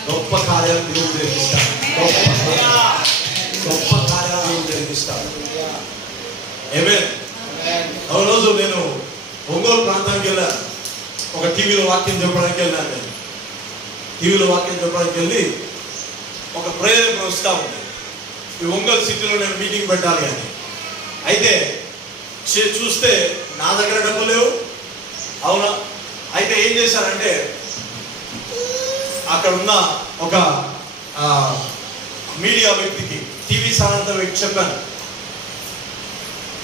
గొప్ప కార్యాలు దేవుడు జరిగిస్తాడు. గొప్ప కార్యాలు దేవుడు జరిగిస్తాడు. ఒక రోజు నేను ఒంగోలు ప్రాంతానికి వెళ్ళాను. ఒక టీవీలో వాక్యం చెప్పడానికి వెళ్ళాను. నేను టీవీలో వాక్యం చెప్పడానికి వెళ్ళి ఒక ప్రేరేపణ వస్తూ ఉంది. ఈ ఒంగోలు సిటీలో నేను మీటింగ్ పెట్టాలి అని. అయితే చూస్తే నా దగ్గర డబ్బులు లేవు. అవునా? అయితే ఏం చేశారంటే అక్కడ ఉన్న ఒక మీడియా వ్యక్తికి, టీవీ సానంత వ్యక్తి చెప్పాను,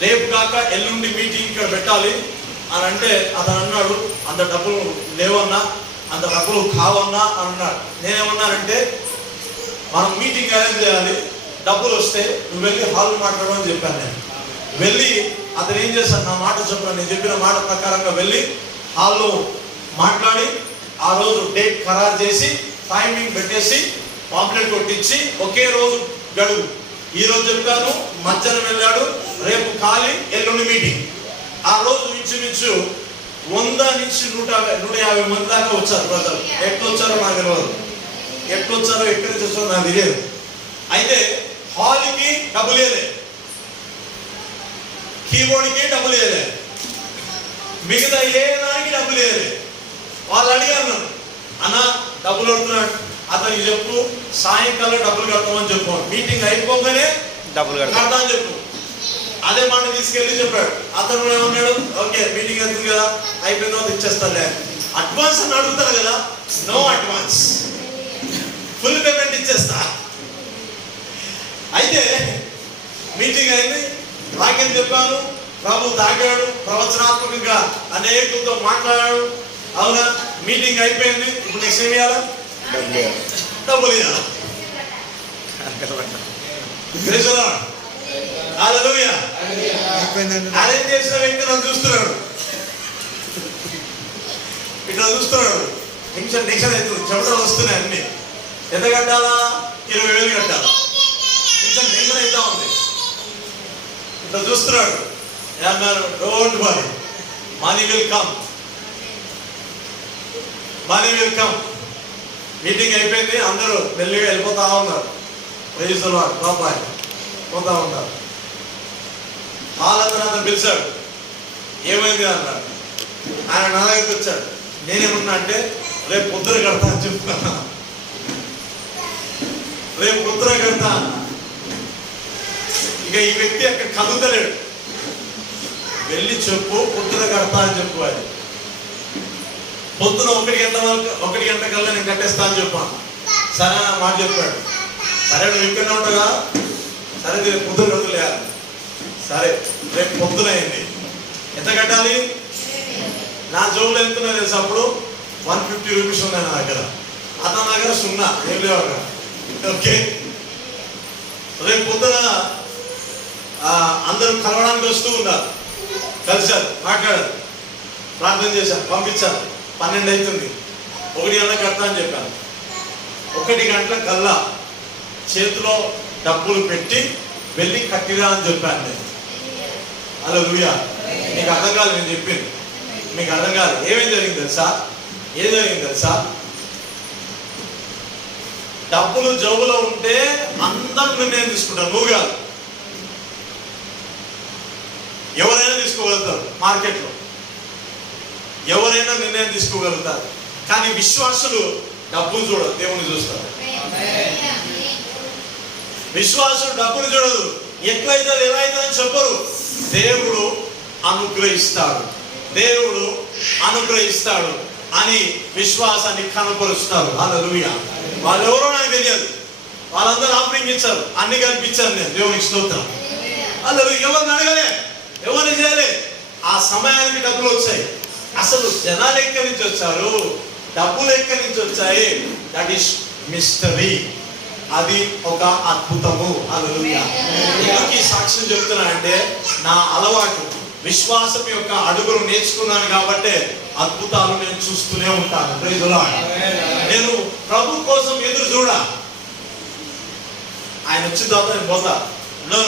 రేపు కాక ఎల్లుండి మీటింగ్ ఇక్కడ పెట్టాలి అని అంటే అతను అన్నాడు అంత డబ్బులు లేవన్నా, అంత డబ్బులు కావన్నా అని అన్నాడు. నేనేమన్నానంటే మనం మీటింగ్ అరేంజ్ చేయాలి, డబ్బులు వస్తే నువ్వు వెళ్ళి హాల్ మాట్లాడమని చెప్పాను. నేను వెళ్ళి అతను ఏం చేశాను, నా మాట చెప్పాను, నేను చెప్పిన మాట ప్రకారంగా వెళ్ళి హాల్లో మాట్లాడి ఆ రోజు డేట్ ఖరారు చేసి టైమింగ్ పెట్టేసి పాంప్లెట్ కొట్టించి ఒకే రోజు గడువు. ఈ రోజు చెప్పాను, మధ్యాహ్నం వెళ్ళాడు, రేపు ఖాళీ, ఎల్లుండి మీటింగ్. ఆ రోజు ఇంచుమించు 100 నుంచి 150 మంది దాకా వచ్చారు ప్రజలు. ఎట్లా వచ్చారో నాకు తెలియదు, ఎట్లా వచ్చారో ఎక్కడి నుంచి వచ్చారో నాకు తెలియదు. అయితే హాల్కి డబ్బులు వేయలే, కీబోర్డ్కి డబ్బులు వేయలే, మిగతా ఏ దానికి డబ్బులు వేయలే. వాళ్ళు అడిగారు నన్ను, అన్న డబ్బులు అడుగుతున్నాడు, అతనికి చెప్పు సాయంకాలం డబ్బులు కడతామని చెప్పు, మీటింగ్ అయిపోగానే డబ్బులు కడతా అని చెప్పు. అదే మాట తీసుకెళ్ళి చెప్పాడు. అతను ఏమన్నాడు, ఓకే మీటింగ్ అవుతుంది కదా, అయిపోయిన తర్వాత ఇచ్చేస్తాలే. అడ్వాన్స్ అని అడుగుతారు కదా, నో అడ్వాన్స్, ఫుల్ పేమెంట్ ఇచ్చేస్తా. అయితే మీటింగ్ అయింది, వాక్యం చెప్పాను, ప్రభు తాగాడు, ప్రవచనాత్మకంగా అనేకులతో మాట్లాడాడు. అవునా, మీటింగ్ అయిపోయింది. ఇప్పుడు నెక్స్ట్ ఏం చేయాలా? డబ్బులు ఇవ్వాలా? అరేంజ్ చేసిన వ్యక్తి నన్ను చూస్తున్నాడు, ఇట్లా చూస్తున్నాడు. టెన్షన్ అవుతుంది, చెమటలు వస్తున్నాయి అన్ని. ఎంత కట్టాలా? 20,000 కట్టాలా? టెన్షన్ అవుతా ఉంది. ఇట్లా చూస్తున్నాడు. ఏమన్నారు? Don't worry, money will come, money will come. Meeting అయిపోయింది, అందరూ మెల్లిగా వెళ్ళిపోతా ఉన్నారు. వయసులో బాబాయ్ పోతా ఉంటారు. తర్వాత పిలిచాడు, ఏమైంది అన్నాడు. ఆయన నా దగ్గరికి వచ్చాడు. నేనేమన్నా అంటే, రేపు పొద్దున కడతా అని చెప్తున్నా, రేపు పొద్దున కడతా అన్నా. ఇక ఈ వ్యక్తి అక్కడ కదులుతలేడు. వెళ్ళి చెప్పు, పొద్దున కడతా అని చెప్పు. అది పొద్దున 1 గంట వరకు, 1 గంట కల్లా నేను కట్టేస్తా అని చెప్పాను. సరే నా మాట చెప్పాడు. సరే నువ్వు ఇక్కడనే ఉండగా, సరే రేపు పొద్దున కడుతులేదు. సరే రేపు పొద్దున అయింది. ఎంత కట్టాలి? నా జోబులో ఎంత తెలుసు అప్పుడు? 150 రూపీస్ ఉన్నాయి నా దగ్గర. అతని దగ్గర 0, ఏం లేవు అక్కడ. ఓకే, రేపు పొద్దున అందరూ కలవడానికి వస్తూ ఉన్నారు. కలిశారు, మాట్లాడారు, ప్రార్థన చేశారు, పంపించారు. 12 అవుతుంది. 1 గంట కడతా అని చెప్పాను. 1 గంటల కల్లా చేతిలో డబ్బులు పెట్టి వెళ్ళి కట్టిరా అని చెప్పాను నేను. హల్లెలూయా. మీకు అర్థం కాదు నేను చెప్పింది, మీకు అర్థం కాదు. ఏమేం జరిగింది తెలుసా? ఏం జరిగింది తెలుసా? డబ్బులు జోబులో ఉంటే అందరూ నిర్ణయం తీసుకుంటారు, నువ్వు కాదు. ఎవరైనా తీసుకోగలుగుతారు, మార్కెట్లో ఎవరైనా నిర్ణయం తీసుకోగలుగుతారు. కానీ విశ్వాసులు డబ్బులు చూడరు, దేవుని చూస్తారు. విశ్వాసులు డబ్బులు చూడదు, ఎట్లయితే ఎలా అవుతుందని చెప్పరు. దేవుడు అనుగ్రహిస్తాడు, దేవుడు అనుగ్రహిస్తాడు అని విశ్వాసాన్ని కనపరుస్తారు. హల్లెలూయా. వాళ్ళు ఎవరో నాకు తెలియదు, వాళ్ళందరూ ఆఫరింగ్ ఇచ్చారు, అన్ని కనిపించారు. నేను దేవునికి స్తోత్రం. హల్లెలూయా. ఎవరిని అడగలే, ఎవరిని చేయలే. ఆ సమయానికి డబ్బులు వచ్చాయి. అసలు జనాలు ఎక్కడి నుంచి వచ్చారు, డబ్బులు ఎక్కడి నుంచి వచ్చాయి? That is mystery. అది ఒక అద్భుతము. హల్లెలూయా. ఎందుకు ఈ సాక్ష్యం చెప్తున్నా అంటే, నా అలవాటు విశ్వాసం యొక్క అడుగులు నేర్చుకున్నాను కాబట్టి అద్భుతాలు నేను చూస్తూనే ఉంటాను. Praise the lord. నేను ప్రభు కోసం ఎదురు చూడ. ఆయన వచ్చిన తర్వాత నేను పోతా. నో,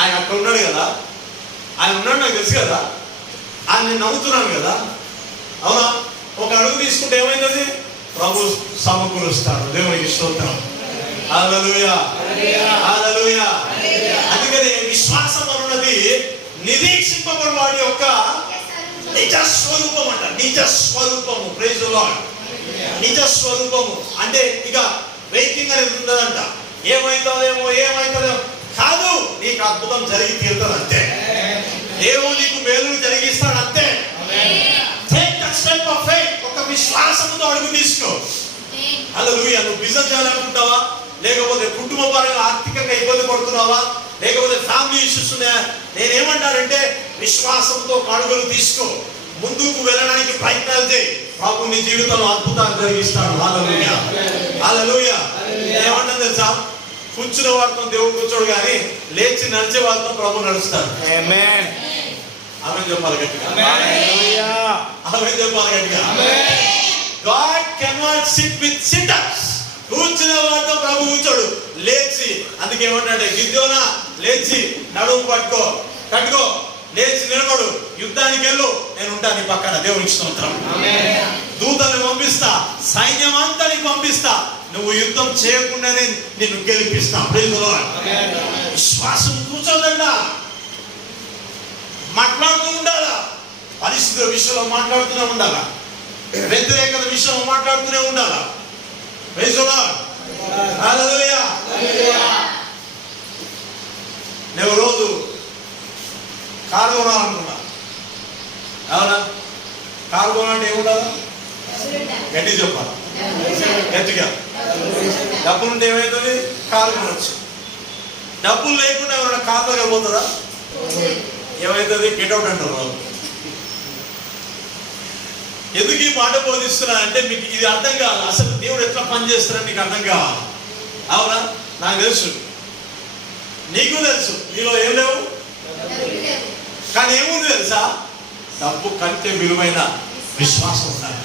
ఆయన అక్కడ ఉన్నాడు కదా, ఆయన ఉన్నాడు నాకు తెలుసు కదా, ఆయన నేను నమ్ముతున్నాను కదా. అవునా? ఒక అడుగు తీసుకుంటే ఏమైంది? ప్రభు సమకూరుస్తాడు. దేవునికి స్తోత్రం. హల్లెలూయా, హల్లెలూయా. అందుకని విశ్వాసం అన్నది నిరీక్షింపబడిన వాడి యొక్క నిజ స్వరూపం అంట. నిజ స్వరూపము. Praise the lord. నిజ స్వరూపము అంటే ఇక వెయిటింగ్ అనేది ఉండదంట. ఏమైతుందేమో కాదు, నీకు అద్భుతం జరిగి తీరుతుంది అంతే. దేవుడు నీకు మేలు జరిగిస్తాడు అంతే. Take the step of faith. ఒక విశ్వాసంతో అడుగు తీసుకో. హల్లెలూయా. నువ్వు బిజినెస్ చేయాలనుకుంటావా, లేకపోతే కుటుంబ పరంగా ఆర్థికంగా ఇబ్బంది పడుతున్నావా, లేకపోతే ఫ్యామిలీ ఇష్యూస్ ఉన్నాయా? నేనేమంటానంటే విశ్వాసంతో అడుగులు తీసుకో, ముందుకు వెళ్ళడానికి ప్రయత్నాలు చేయి. ప్రభు నీ జీవితంలో అద్భుతాలు జరిగిస్తాడు. హల్లెలూయా, హల్లెలూయా. ఏమంటాను తెలుసా? కూర్చున్న వాడితో దేవుడు కూర్చోడు, కానీ లేచి నడిచే వాడితో ప్రభు నడుస్తాడు. ఆమేన్. ఆమేన్ చెప్పాలి గట్టిగా. ఆమేన్ చెప్పాలి గట్టిగా. God cannot sit with sitters. కూర్చునే వాడితో ప్రభు కూర్చోడు, లేచి. అందుకే ఏమంటాడే, గిద్యోనా లేచి నడుము కట్టుకో, లేచి నిలబడు, యుద్ధానికి వెళ్ళు, నేను ఉంటాను నీ పక్కన. దేవునికి స్తోత్రం. దూతల్ని పంపిస్తా, సైన్యం అంతా నీకు పంపిస్తా, నువ్వు యుద్ధం చేయకుండానే నిన్ను గెలిపిస్తా. Praise the lord. విశ్వాసం కూర్చోదంట, మాట్లాడుతూ ఉండాలా. పరిస్థితుల విషయంలో మాట్లాడుతూనే ఉండాలా, వ్యతిరేకత విషయంలో మాట్లాడుతూనే ఉండాలా. Praise the lord. హల్లెలూయా. నేను రోజు డబ్బులు ఉంటే ఏమవుతుంది? కారు కొనొచ్చు. డబ్బులు లేకుండా ఎవరైనా కార్లో వెళ్ళిపోతారా? ఏమవుతుంది? గెట్అవుట్ అంటారు వాళ్ళు. ఎందుకు ఈ మాట బోధిస్తున్నా అంటే మీకు ఇది అర్థం కాదు. అసలు దేవుడు ఎట్లా పని చేస్తారని నీకు అర్థం కావాలి. అవునా? నాకు తెలుసు, నీకు తెలుసు, నీలో ఏం లేవు, కానీ ఏముంది తెలుసా? డబ్బు కంటే విలువైన విశ్వాసం ఉండాలి.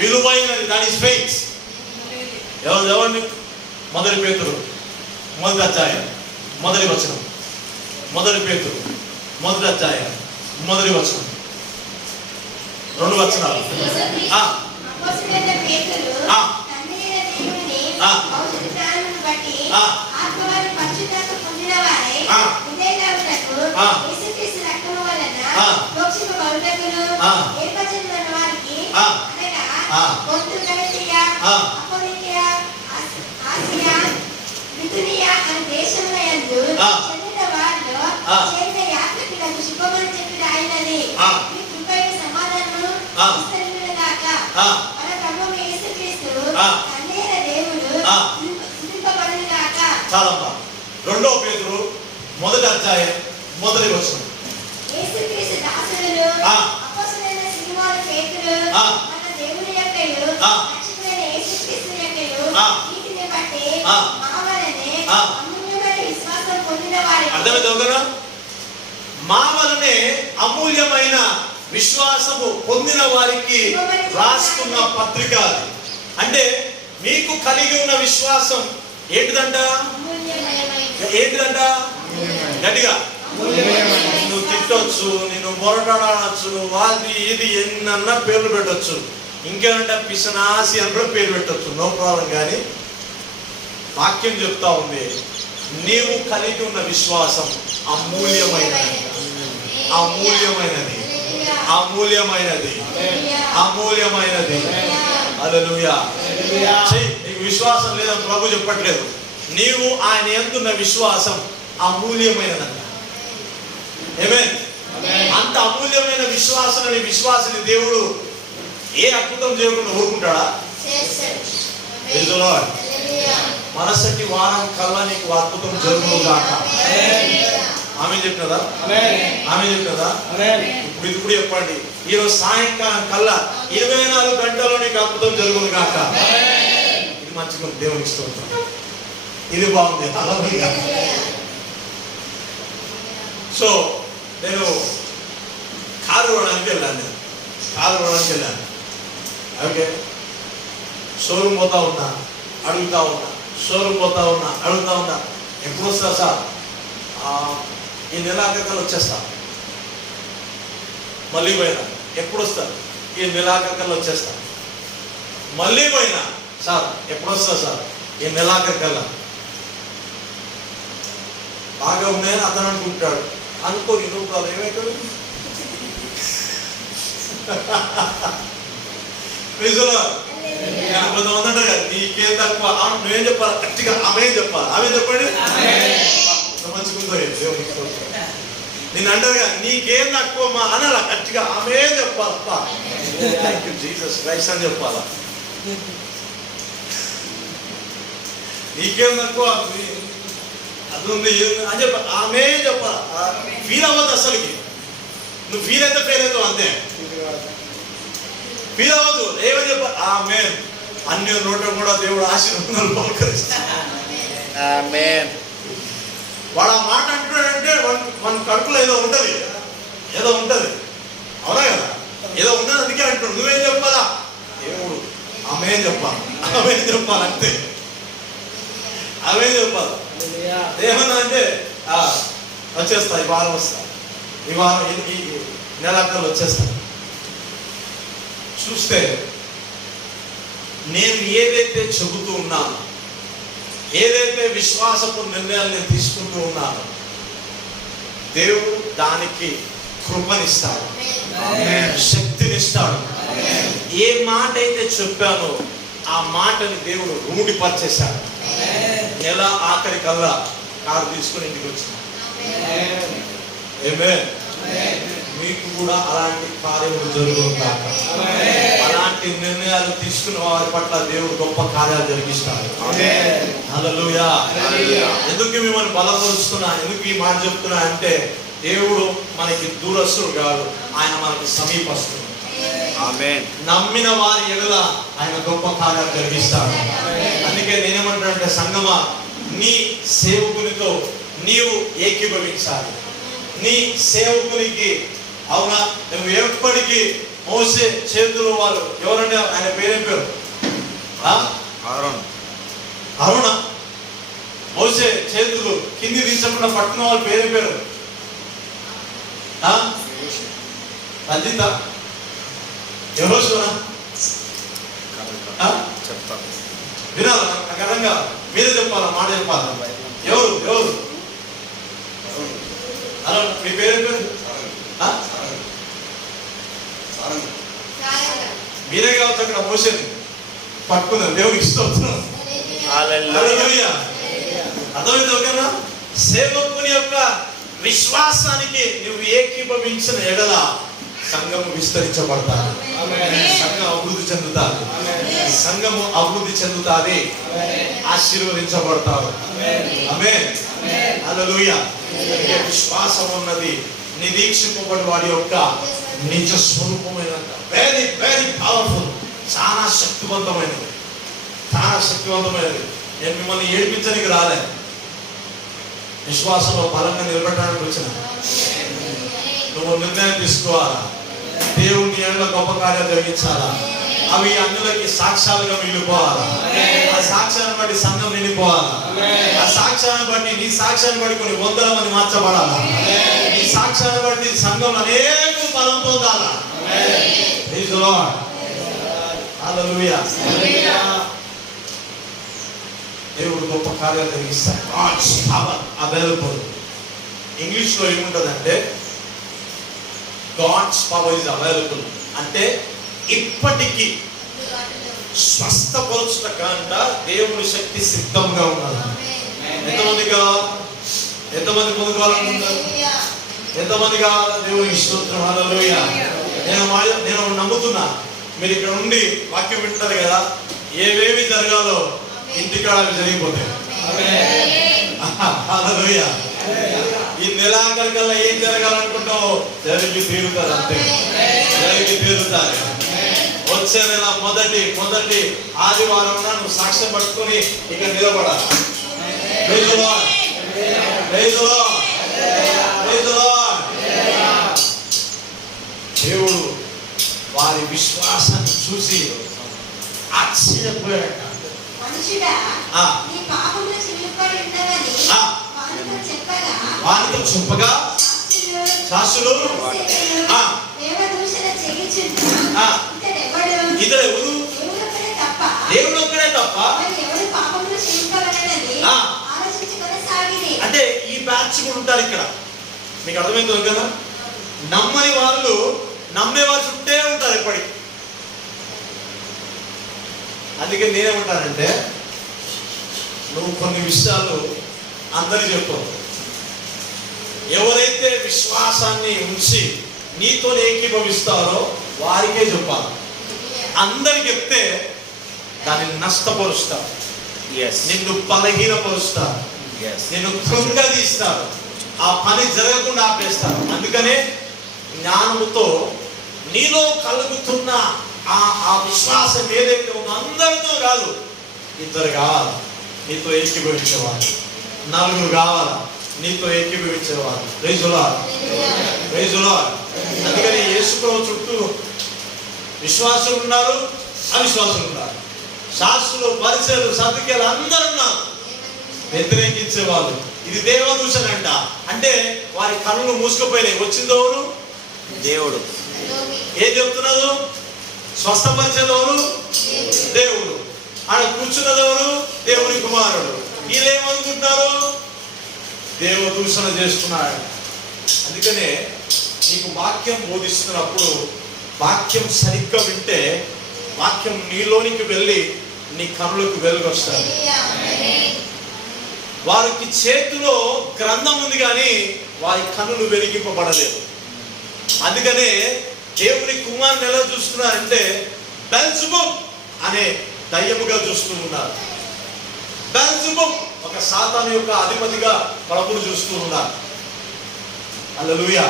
విలువైనది, దాని ఫెయిత్. ఎవరిని? మొదటి పేతురు మొదటి అధ్యాయం మొదటి వచనం. మొదటి పేతురు మొదటి అధ్యాయం మొదటి వచనం, 2 వచనాలు. చాలమ్మా. 2 పేతురు మొదటి అధ్యాయం మొదటి వచనం. అర్థమైంది కదా? మా వలనే అమూల్యమైన విశ్వాసము పొందిన వారికి రాస్తున్న పత్రిక. అంటే మీకు కలిగి ఉన్న విశ్వాసం ఏంటిదంట? ఏంటిదంట? గట్టిగా. నువ్వు తిట్టొచ్చు, నేను మొరటాడచ్చు, అది ఇది ఎన్నన్నా పేర్లు పెట్టొచ్చు, ఇంకేమంటే పిసనాసి అని కూడా పేరు పెట్టొచ్చు, నో ప్రాబ్లం. కానీ వాక్యం చెప్తా ఉంది, నీవు కలిగి ఉన్న విశ్వాసం అమూల్యమైనది, అమూల్యమైనది, అమూల్యమైనది, అమూల్యమైనది. హల్లెలూయా. నీకు విశ్వాసం లేదని ప్రభు చెప్పట్లేదు. నీవు ఆయన యందున్న విశ్వాసం అమూల్యమైనదంట. ఆమేన్. అంత అమూల్యమైన విశ్వాసాన్ని విశ్వాసిని దేవుడు ఏ అద్భుతం చేయకుండా ఊరుకుంటాడా? మనసటి వారం కల్లా నీకు అద్భుతం జరుగును గాక. ఆమె చెప్పినదా? ఆమె చెప్పినదా? ఇప్పుడు చెప్పండి, ఈరోజు సాయంకాలం కల్లా 24 గంటల్లో నీకు అద్భుతం జరుగును గాక. ఇది మంచిగా దేవునికి స్తోత్రం. ఇది బాగుంది. హల్లెలూయా. సో నేను కారు కొనడానికి వెళ్ళాను. ఓకే, షోరూమ్ పోతా ఉన్నా, అడుగుతా ఉన్నా, షోరూమ్ పోతా ఉన్నా, అడుగుతా ఉన్నా, ఎప్పుడు వస్తా సార్? ఈ నెల ఆఖరికల్లా వచ్చేస్తా. మళ్ళీ పోయినా, ఎప్పుడు వస్తారు? ఈ నెల ఆఖరికల్లా వచ్చేస్తా. మళ్ళీ పోయినా, సార్ ఎప్పుడు వస్తా సార్? ఈ నెల ఆఖరికల్లా. బాగా ఉన్నాయని అతను అనుకుంటాడు. అనుకోని రూపాయలు ఏమవుతుంది? కొంతమంది అంటారు కదా, నీకే తక్కువ. నువ్వేం చెప్పాలి? గట్టిగా ఆమె చెప్పాలి. ఆమె చెప్పండి. మంచిగుందో నేను అంటారు కదా, నీకేం తక్కువ మా అనాల, గట్టిగా ఆమె చెప్పాలప్ప. థ్యాంక్ యూ జీసస్ క్రైస్ట్ అని చెప్పాలా? నీకేం తక్కువ అది ఉంది అని చెప్ప ఆమె చెప్పాలి. ఫీల్ అవ్వద్దు అసలుకి. నువ్వు ఫీల్ అయితే ఫెయిల్ అవుతావు అంతే. ఫీల్ అవ్వద్దు. ఏమని చెప్పాలి? ఆమె. అన్ని నోట కూడా దేవుడు ఆశీర్వాదాలు పలకరిస్తాడు. వాడు ఆ మాట అంటున్నాడంటే మన కడుపులో ఏదో ఉంటది, అవునా కదా? ఏదో ఉన్నది, అందుకే అంటున్నాడు. నువ్వేం చెప్పాలా? దేవుడు ఆమె చెప్పాలి అంతే. ఆమె చెప్పాలి. ఏమన్నా అంటే వచ్చేస్తా, ఈ వారం వస్తా, ఈ వారం ఈ నెలాఖరులు వచ్చేస్తా. చూస్తే నేను ఏదైతే చెబుతూ ఉన్నాను, ఏదైతే విశ్వాసపు నిర్ణయాలు నేను తీసుకుంటూ ఉన్నాను, దేవుడు దానికి కృపనిస్తాడు, శక్తినిస్తాడు. ఏ మాట అయితే చెప్పానో ఆ మాటని దేవుడు రూఢిపరిచేశాడు. నెల ఆఖరి కల్లా కారు తీసుకుని ఇంటికి వచ్చిన. ఆమేన్. మీకు కూడా అలాంటి కార్యములు జరుగుతాక, అలాంటి నిర్ణయాలు తీసుకున్న వారి పట్ల దేవుడు గొప్ప కార్యాలు జరిగిస్తారు. హల్లెలూయా. ఎందుకు మిమ్మల్ని బలపరుస్తున్నా, ఎందుకు ఈ మాట చెప్తున్నా అంటే దేవుడు మనకి దూరస్తుడు కాదు, ఆయన మనకి సమీపస్తుడు. నమ్మిన వారి ఎడల ఆయన గొప్ప కార్యాలు జరిగిస్తాడు. అందుకే నేనేమంటానంటే సంగమా, నీ సేవకునితో నీవు ఏకీభవించాలి. నీ సేవకునికి అవునా, నువ్వు ఎప్పటికీ మోసే చేతులు వారు ఎవరంటే ఆయన పేరేం పేరు? అరుణ. మోసే చేతులు కింది దించకుండా పట్టుకున్న వాళ్ళ పేరేం పేరు? రంజిత, యెహోషువనా? వినాలా? కథంగా మీరే చెప్పాలా, మాట చెప్పాలా? ఎవరు ఎవరు? అలా మీ పేరు పేరు మీరే కావచ్చు. అక్కడ మోసేది పట్టుకున్నారు, దేవుడికి ఇష్టం. అర్థమైంది ఓకేనా? సేవకుని యొక్క విశ్వాసానికి నువ్వు ఏకీభవించిన ఎడల సంఘము విస్తరించబడతారు, సంఘం అభివృద్ధి చెందుతారు, సంఘము అభివృద్ధి చెందుతాది, ఆశీర్వదించబడతారు. ఆమేన్. హల్లెలూయా. విశ్వాసం ఉన్నది నిరీక్షింపబడి వాడి యొక్క నిజ స్వరూపమైన, వెరీ వెరీ పవర్ఫుల్, చాలా శక్తివంతమైనది, చాలా శక్తివంతమైనది. నేను మిమ్మల్ని ఏడిపించడానికి రాలే, విశ్వాసంలో బలంగా నిలబడడానికి వచ్చిన. నువ్వు నిర్ణయం తీసుకోవాలా, దేవుని ఏళ్ళ గొప్ప కార్యాలు జరిగించాలా, అవి అన్యులకి సాక్ష్యాలుగా మిగిలిపోవాలా, ఆ సాక్ష్యాన్ని బట్టి సంఘం నిండిపోవాలా, ఆ సాక్ష్యాన్ని బట్టి నీ సాక్ష్యాన్ని బట్టి కొన్ని వందల మంది మార్చబడాలా, నీ సాక్ష్యాన్ని బట్టి సంఘంలో అనేక బలం పొందాలా. Praise the lord. హల్లెలూయా. దేవుడు గొప్ప కార్యాలు జరిగిస్తాడు. God's power available. ఇంగ్లీష్ లో ఏముంటదంటే గాడ్స్ పవర్ ఇస్ అవైలబుల్ అంటే ఇప్పటికీ స్వస్థపరుచుట కంట దేవుని శక్తి సిద్ధంగా ఉన్నది. ఎంతమంది కావాలి? ఎంతమంది పొందుకోవాలనుకుంటారు? ఎంతమంది కావాలా? దేవునికి స్తోత్రం. హల్లెలూయా. నేను నమ్ముతున్నా, మీరు ఇక్కడ ఉండి వాక్యం వింటారు కదా, ఏవేవి జరగాలో ఇంటికాడ అవి జరిగిపోతాయి. హల్లెలూయా. ఈ నెలాఖరు కల్లా ఏం జరగాలనుకుంటావో జరిగి తీరుతారు, అంతే, జరిగి తీరుతారు. వచ్చే నెల మొదటి ఆదివారం నువ్వు సాక్ష్యం పట్టుకొని ఇక్కడ నిలబడాలి. Praise the lord. Praise the lord. Praise the lord. దేవుడు వారి విశ్వాసాన్ని చూసి ఆశ్చర్యపోయాడు. వారితో చెప్పగా శాస్త్రులు ఇతడు ఎవరు? దేవుడు ఒక్కడే తప్ప. అంటే ఈ బ్యాచ్ కూడా ఉంటారు ఇక్కడ. మీకు అర్థమైంది కదా? నమ్మని వాళ్ళు నమ్మేవారు చుట్టే ఉంటారు ఎప్పటికి. అందుకే నేనేమంటానంటే, నువ్వు కొన్ని విషయాలు అందరికి చెప్పవు. ఎవరైతే విశ్వాసాన్ని ఉంచి నీతో ఏకీభవిస్తారో వారికే చెప్పాలి. అందరికి చెప్తే దాన్ని నష్టపరుస్తారు, నిన్ను బలహీనపరుస్తారు, నిన్ను కృంగదీస్తారు, ఆ పని జరగకుండా ఆపేస్తారు. అందుకనే జ్ఞానముతో నీలో కలుగుతున్న ఆ విశ్వాసం ఏదైతే ఉందో అందరితో కాదు, ఇద్దరు కావాలి నీతో ఏకీభవించేవారు, నలుగురు కావాలా నీతో ఏకీభవించేవారు. Praise the lord. Praise the Lord. అందుకని యేసుప్రభు చుట్టూ విశ్వాసులు ఉన్నారు, అవిశ్వాసులు ఉన్నారు, శాస్త్రులు, పరిసరులు, సదుకేలు అందరూ ఉన్నారు, వ్యతిరేకించేవాళ్ళు. ఇది దేవదూషణ అంట. అంటే వారి కన్నులు మూసుకుపోయినాయి. వచ్చిందెవరు? దేవుడు. ఏం చెప్తున్నారు? స్వస్థపరిచేదెవరు? దేవుడు. ఆడ కూర్చున్నదెవరు? దేవుని కుమారుడు. వీళ్ళేమనుకుంటున్నారు? దేవదూషణ చేస్తున్నాడు. అందుకనే నీకు వాక్యం బోధిస్తున్నప్పుడు వాక్యం సరిగ్గా వింటే వాక్యం నీలోనికి వెళ్ళి నీ కన్నులకు వెలుగొస్తాయి. వారికి చేతిలో గ్రంథం ఉంది కానీ వారి కన్నులు వెలిగింపబడలేదు. అందుకనే దేవుని కుమారుని ఎలా చూస్తున్నారంటే బెల్జెబూల్ అనే దయ్యముగా చూస్తూ ఉన్నారు. బెల్జెబూల్ ఒక సాతాను యొక్క అధిపతిగా ప్రభువును చూస్తూ ఉన్నారు. హల్లెలూయా.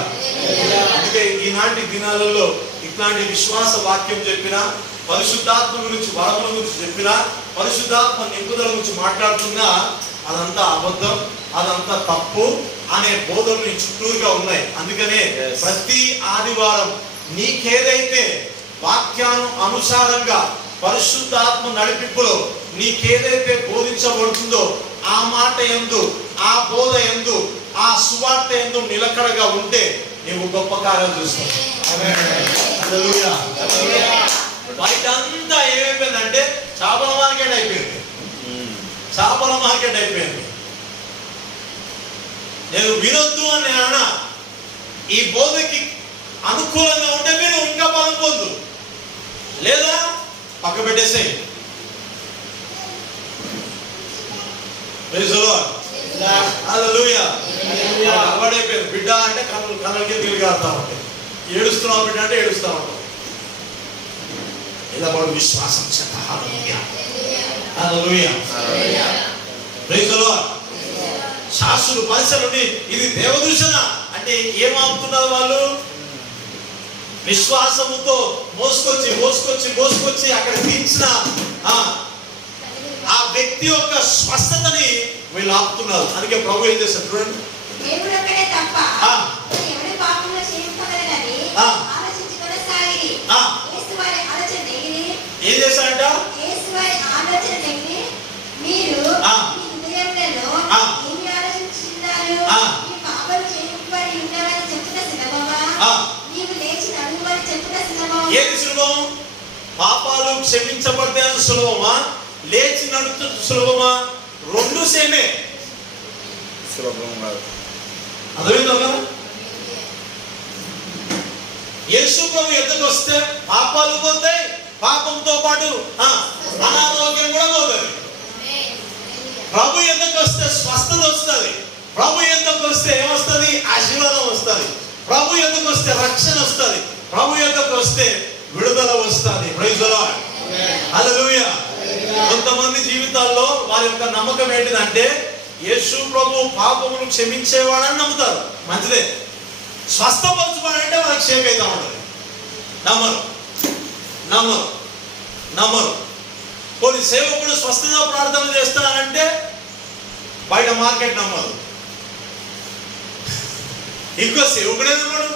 అందుకే ఈనాటి దినాలలో ఇట్లాంటి విశ్వాస వాక్యం చెప్పినా, పరిశుద్ధాత్మ గురించి, వరముల గురించి చెప్పినా, పరిశుద్ధాత్మ నింపుదల గురించి మాట్లాడుతున్నా అదంతా అబద్ధం, అదంతా తప్పు అనే బోధనలు చుట్టూరుగా ఉన్నాయి. అందుకనే ప్రతి ఆదివారం నీకేదైతే వాక్యాను అనుసారంగా పరిశుద్ధాత్మ నడిపింపులో నీకేదైతే బోధించబడుతుందో ఆ మాట యందు, ఆ బోధ యందు, ఆ సువార్త యందు నిలకడగా ఉంటే నీవు గొప్ప కార్యాలు చూస్తావు. హల్లెలూయా. బయట అంతా ఏమైపోయిందంటే చేపల మార్కెట్ అయిపోయింది. చేపల మార్కెట్ అయిపోయింది. నేను వినొద్దు అని నేను అన్నా, ఈ బోధకి అనుకూలంగా ఉంటే మీరు ఇంకా బలం పొందు, లేదా పక్క పెట్టేసేయి. హల్లెలూయా. అలవాడైపోయింది. బిడ్డ అంటే కళ్ళకి తిరిగాడుతూ ఉంటాయి. ఏడుస్తున్నావు బిడ్డ అంటే ఏడుస్తూ ఉంటాం. ఇలా వాడు విశ్వాసం చేత హల్లెలూయా. హల్లెలూయా. Praise the Lord. శాస్త్రులు పరిసరుని ఇది దేవదూషణ అంటే ఏమాపుతున్నారు వాళ్ళు? విశ్వాసముతో మోసుకొచ్చి అక్కడ తీర్చిన ఆ వ్యక్తి యొక్క స్వస్థతని వీళ్ళు ఆపుతున్నారు. అందుకే ప్రభు ఏం చేశారు చూడండి. ఏం చేశారంట? ఏది సులభం? పాపాలు క్షమించబడితే సులభమా, లేచి నడుచు సులభమా? రెండు సేమే. సులభం అర్థమైందా కదా? యేసు ప్రభు ఎద్దకు వస్తే పాపాలు పోతాయి, పాపంతో పాటు అనారోగ్యం కూడా పోతుంది. ప్రభు ఎద్దకు వస్తే స్వస్థత వస్తుంది. ప్రభు ఎద్దకు వస్తే ఏమొస్తుంది? ఆశీర్వాదం వస్తుంది. ప్రభు ఎద్దకు వస్తే రక్షణ వస్తుంది. ప్రభు ఎద్దకు వస్తే విడుదల వస్తుంది. Praise the lord. హల్లెలూయా. కొంతమంది జీవితాల్లో వారి యొక్క నమ్మకం ఏంటిదంటే యేసు ప్రభు పాపమును క్షమించేవాడని నమ్ముతారు. మంచిదే. స్వస్థపరచువాడంటే వాళ్ళకి షేక్ అవుతా ఉంటుంది. నమ్మరు. కొన్ని సేవకుడు స్వస్థత ప్రార్థన చేస్తానంటే బయట మార్కెట్ నమ్మరు. ఇంకో సేవకుడే నమ్మడు.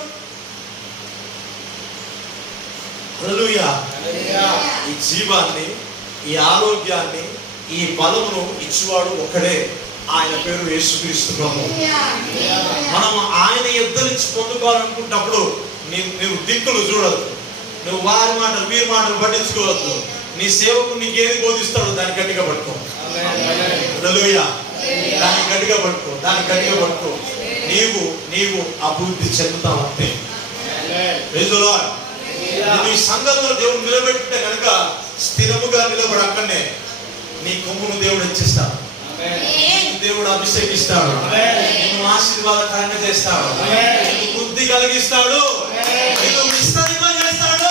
హల్లెలూయా. ఈ జీవాన్ని, ఈ ఆరోగ్యాన్ని, ఈ బలమును ఇచ్చేవాడు ఒకడే. ఆయన పేరు యేసుక్రీస్తు ప్రభు. మనం ఆయన యుద్ధ నుంచి పొందుకోవాలనుకుంటున్నప్పుడు నువ్వు దిక్కులు చూడద్దు. నువ్వు వారి మాటలు వీరి మాటలు పట్టించుకోవద్దు. నీ సేవకు నీకు ఏది బోధిస్తాడో దాన్ని గట్టిగా పట్టుకో. హల్లెలూయా. దాన్ని గట్టిగా పట్టుకో. నీవు అభివృద్ధి చెందుతావు అంతే. Praise the lord. నీ సంఘంలో దేవుడు నిలబెట్టితే కనుక స్థిరముగా నిలబడి అక్కడనే నీ కొమ్మును దేవుడు ఇచ్చిస్తాడు. దేవుడు అభిషేకిస్తాడు. నిన్ను ఆశీర్వాదకరంగా చేస్తాడు. బుద్ధి కలిగిస్తాడు. నిన్ను విస్తరింప చేస్తాడు.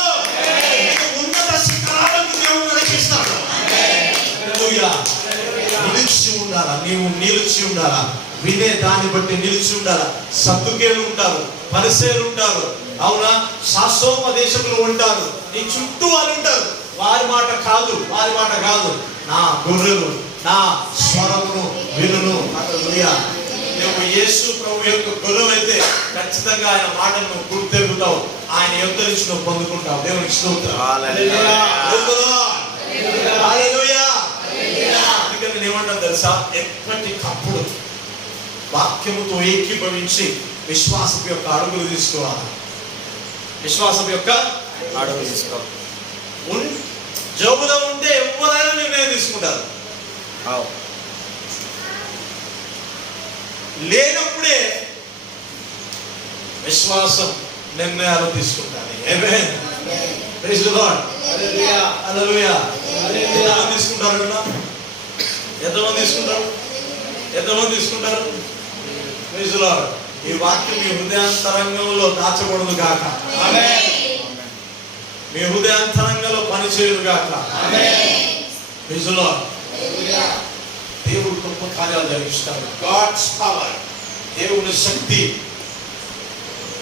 ఉన్నత శిఖరాలకు దేవుడు నడిపిస్తాడు. నిలిచి ఉండాలా. వినే దాన్ని బట్టి నిలిచి ఉండాలా. సద్దుకేలు ఉంటారు, పరిసేలు ఉంటారు, అవునా, శాస్త్రోపదేశకులు ఉంటారు. నీ చుట్టూ వాళ్ళు ఉంటారు. వారి మాట కాదు. నా గొర్రెలు నా స్వరమును వినును. హల్లెలూయా. నువ్వు యేసు ప్రభు యొక్క గొర్రెలు అయితే ఖచ్చితంగా ఆయన మాటను గుర్తెరుగుతావు. ఆయన యొక్క నుంచి నువ్వు పొందుకుంటావు. దేవునికి స్తోత్రం. హల్లెలూయా. అందుకని నేను ఏమంటాను తెలుసా? ఎప్పటికప్పుడు వాక్యముతో ఏకీభవించి విశ్వాసపు యొక్క అడుగులు తీసుకోవాలి. జోబులో ఉంటే ఎవరైనా నిర్ణయం తీసుకుంటారు. లేనప్పుడే విశ్వాసం నిర్ణయాలు తీసుకుంటారు. ఆమేన్. Praise the lord. హల్లెలూయా. ఎంతమంది తీసుకుంటారు? Praise the Lord. ఈ వాక్యం మీ హృదయాంతరంగంలో దాచకూడదు గాక. మీ హృదయాంతరంగంలో పనిచేయదు గాక. దేవుడు గొప్ప కార్యాలు జరిగిస్తాడు. గాడ్స్ పవర్, దేవుని శక్తి.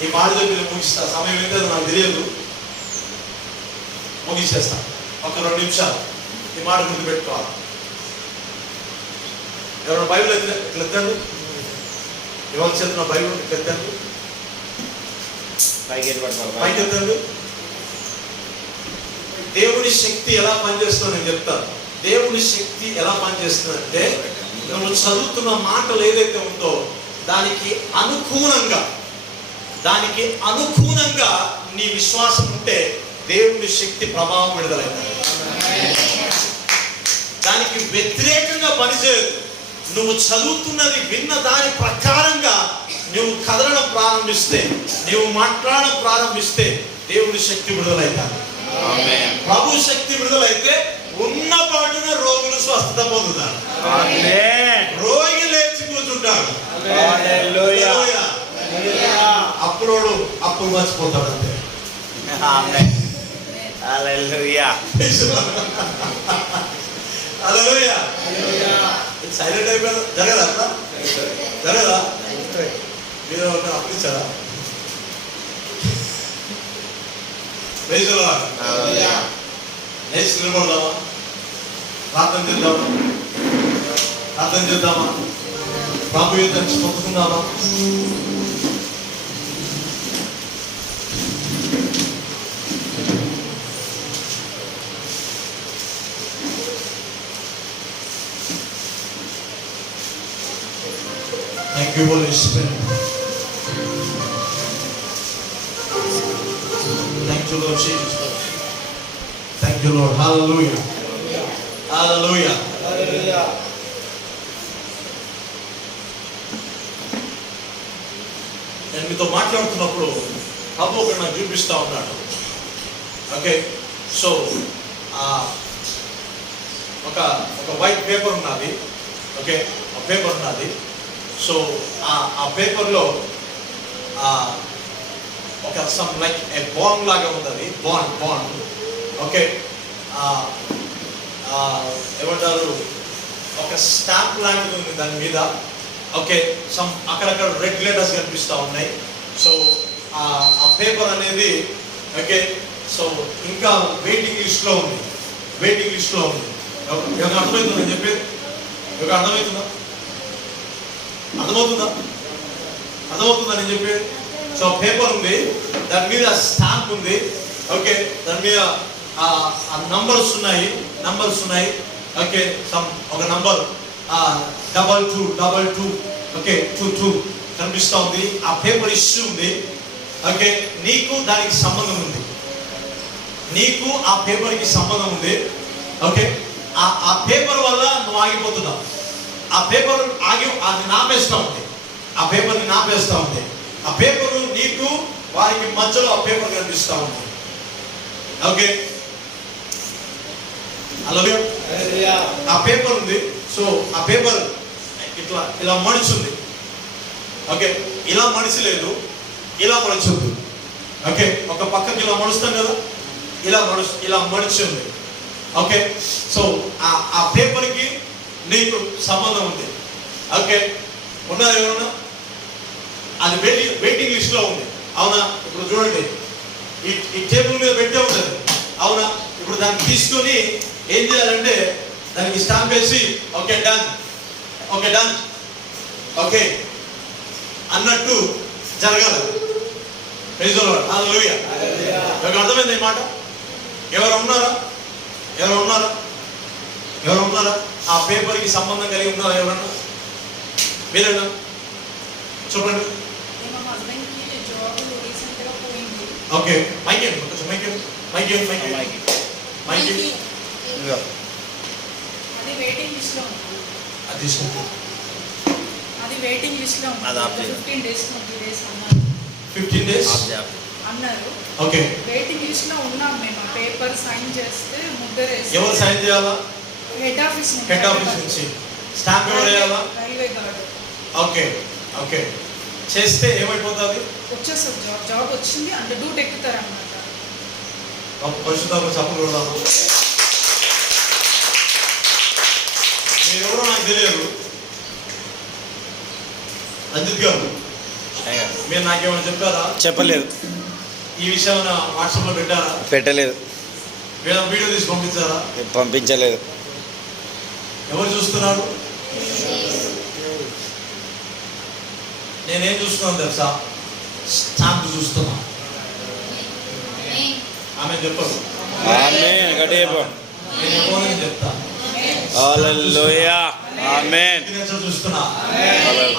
ఈ మాట దగ్గర ముగిస్తా, సమయం ఏంటో నాకు తెలియదు, ముగిసేస్తా. ఒక 2 నిమిషాలు ఈ మాట గుర్తు పెట్టుకోవాలి. ఎవరైనా బైబిల్ ఎత్తండి, ఎవరి చేతున్న బైబిల్ ఎత్తండి, పైకి ఎత్తండి. దేవుని శక్తి ఎలా పనిచేస్తుందో నేను చెప్తాను. దేవుని శక్తి ఎలా పనిచేస్తుందంటే, నువ్వు చదువుతున్న మాటలు ఏదైతే ఉందో దానికి అనుకూలంగా నీ విశ్వాసం ఉంటే దేవుని శక్తి ప్రభావం విడుదలవుతుంది. దానికి వ్యతిరేకంగా పనిచేయదు. నువ్వు చదువుతున్నది విన్న దాని ప్రకారంగా నువ్వు కదలడం ప్రారంభిస్తే, నువ్వు మాట్లాడడం ప్రారంభిస్తే దేవుని శక్తి విడుదలవుతాడు. ప్రభు శక్తి విడుదలైతే ఉన్న పాటున రోగులు స్వస్థత పొందుతారు. రోగి లేచి కూర్చుంటాడు. అప్పుడు మర్చిపోతాడు అంతే. సైలెంట్ అయిపోయారు. జరగదా అక్కడ? జరగదా? మీరు అప్పించారా? లేచి నిలబడదామా? ప్రార్థన చేద్దామా? ప్రభు యుద్ధం పొందుకుందామా? Thank you, Holy Spirit. Thank you, Lord Jesus. Thank you, Lord. Hallelujah. Hallelujah. Hallelujah. నేను మీతో మాట్లాడుతున్నప్పుడు ప్రభు ఒకటి నాకు చూపిస్తూ ఉన్నాడు. ఓకే, సో ఒక వైట్ పేపర్ ఉన్నది. ఓకే, ఆ పేపర్ ఉన్నది. సో ఆ పేపర్లో ఒక సమ్ లైక్ ఏ బాండ్ లాగా ఉంటుంది. బాండ్ ఓకే, ఏమంటారు, ఒక స్టాంప్ లాంటిది ఉంది దాని మీద. ఓకే, సమ్ అక్కడక్కడ రెడ్ లెటర్స్ కనిపిస్తూ ఉన్నాయి. సో ఆ పేపర్ అనేది ఓకే, సో ఇంకా వెయిటింగ్ లిస్ట్లో ఉంది. అర్థమవుతుందా నేను చెప్పేది? అర్థమవుతుందా నేను చెప్పేది? సో పేపర్ ఉంది, దాని మీద స్టాంప్ ఉంది. ఓకే, దాని మీద నంబర్స్ ఉన్నాయి. ఓకే, సమ్ ఒక నంబర్ 2222 ఓకే 22 కనిపిస్తూ ఉంది. ఆ పేపర్ ఇష్యూ ఉంది. ఓకే, నీకు దానికి సంబంధం ఉంది. నీకు ఆ పేపర్కి సంబంధం ఉంది. ఓకే, ఆ పేపర్ వల్ల నువ్వు ఆగిపోతున్నావు. ఆ పేపర్ అది నాపేస్తూ ఉంది. ఆ పేపర్ని నాపేస్తూ ఉంది. ఆ పేపరు నీకు వారికి మధ్యలో ఆ పేపర్ కనిపిస్తూ ఉంది. ఓకే, అలాగే ఆ పేపర్ ఉంది. సో ఆ పేపర్ ఇలా మడిచింది. ఓకే, ఇలా మడిచలేదు, ఇలా మడిచింది. ఓకే, ఒక పక్కకి ఇలా మడుస్తాం కదా, ఇలా మడిచింది. ఓకే, సో ఆ పేపర్కి నీకు సంబంధం ఉంది. ఓకే, ఉన్నదా ఏమన్నా? అది వెయిటింగ్ లిస్ట్లో ఉంది. అవునా? ఇప్పుడు చూడండి, ఈ టేబుల్ మీద పెట్టే ఉంటుంది. అవునా? ఇప్పుడు దాన్ని తీసుకొని ఏం చేయాలంటే దానికి స్టాంప్ వేసి ఓకే డన్ ఓకే అన్నట్టు జరగాలి. హల్లెలూయా. మీకు అర్థమైంది ఈ మాట? ఎవరు ఉన్నారా? ఆ పేపర్కి సంబంధం కలిగి ఉన్నారా ఎవరన్నా? మీరేనా? చెప్పండి. ఓకే, మైక్ కొంచెం మైక్ అది వెయిటింగ్ లిస్ట్ లో ఉంది. అది తీసుకుంటా. అది వెయిటింగ్ లిస్ట్ లో ఉంది. 15 days 20 days అన్నారు. 15 days అన్నారు. ఓకే, వెయిటింగ్ లిస్ట్ లో ఉన్నాం మేము. పేపర్ సైన్ చేస్తే ముద్రేసి. ఎవరు సైన్ చేయాలా? హెడ్ ఆఫీస్ నుంచి. స్టాంప్ ఎవరు వేయాలా? Railway gourd. ఓకే చేస్తే ఏమైపోతుంది? వచ్చేస్తుంది జాబ్ వచ్చింది అంటే డ్యూట్ ఎక్కుతారు అన్నమాట. పరిశుద్ధంగా చెప్పకూడదు. మీరెవరో నాకు తెలియదు. రంజిత్ గారు మీరు నాకేమైనా చెప్పారా? చెప్పలేదు. ఈ విషయం వాట్సాప్ లో పెట్టారా? పెట్టలేదు. వీడియో తీసి పంపించారా? పంపించలేదు. ఎవరు చూస్తున్నారు? నేనేం చూస్తున్నాను తెలుసా? స్టాంప్ చూస్తున్నా. ఆమె చెప్పరు. ఆమేన్. గట్టిగా చెప్పు. నేనేమో నేను చెప్తా. హల్లెలూయా. ఆమేన్. చూస్తున్నా.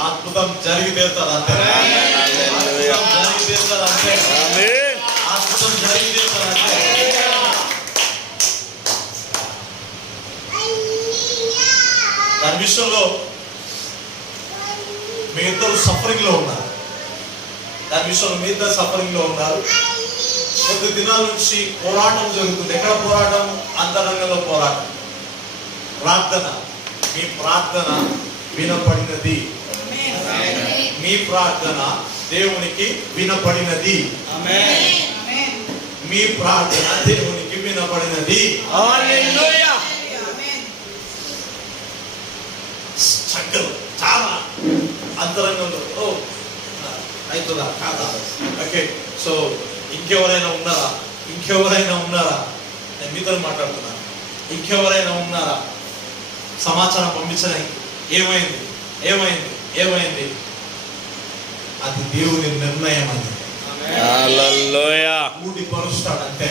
అద్భుతం జరిగి తీరుతుంది అంతే. హల్లెలూయా. జరిగి తీరుతుంది అంతే. ఆమేన్. అద్భుతం జరిగి తీరుతుంది అంతే. దాని విషయంలో మీ ఇద్దరు సఫరింగ్ లో ఉన్నారు. దాని విషయంలో మీ ఇద్దరు సఫరింగ్ లో ఉన్నారు. కొద్ది దినాల నుంచి పోరాటం జరుగుతుంది. ఎక్కడ పోరాటం? అంతరంగంలో పోరాటం. ప్రార్థన. మీ ప్రార్థన వినపడినది. మీ ప్రార్థన దేవునికి వినపడినది. మీ ప్రార్థన దేవునికి వినపడినది. హల్లెలూయా. చక్కలు చాలా అంతరంగంలో అవుతుందా కాదా? ఓకే. సో ఇంకెవరైనా ఉన్నారా? ఇంకెవరైనా ఉన్నారా? నేను మీతో మాట్లాడుతున్నా. ఇంకెవరైనా ఉన్నారా? సమాచారం పంపించడానికి ఏమైంది? ఏమైంది? ఏమైంది? అది దేవుని నిర్ణయం. అది హల్లెలూయా. ఊడి పరుస్తాడు అంతే.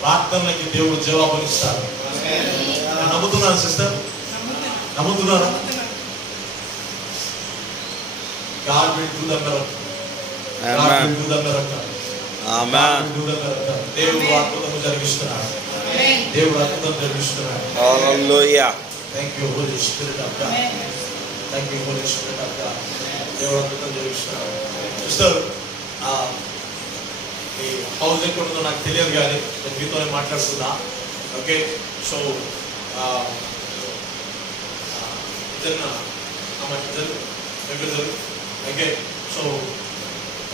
ప్రార్థనలకి దేవుడు జవాబునిస్తాడు. నమ్ముతున్నారా సిస్టర్? నమ్ముతున్నారా? God will do the miracle. God will do the miracle. ఆమేన్. దేవుడు అద్భుతం జరిగిస్తున్నాడు. దేవుడు అద్భుతం జరిగిస్తున్నాడు. హల్లెలూయా. Thank you Holi spirit of God. Thank you Holi spirit of God. దేవుడు అద్భుతం జరిగిస్తున్నాడు. సిస్టర్ ఈ హౌస్ ఎక్కడ ఉందో నాకు తెలియదు కానీ నేను మీతోనే మాట్లాడుతున్నా. ఓకే. So okay. సో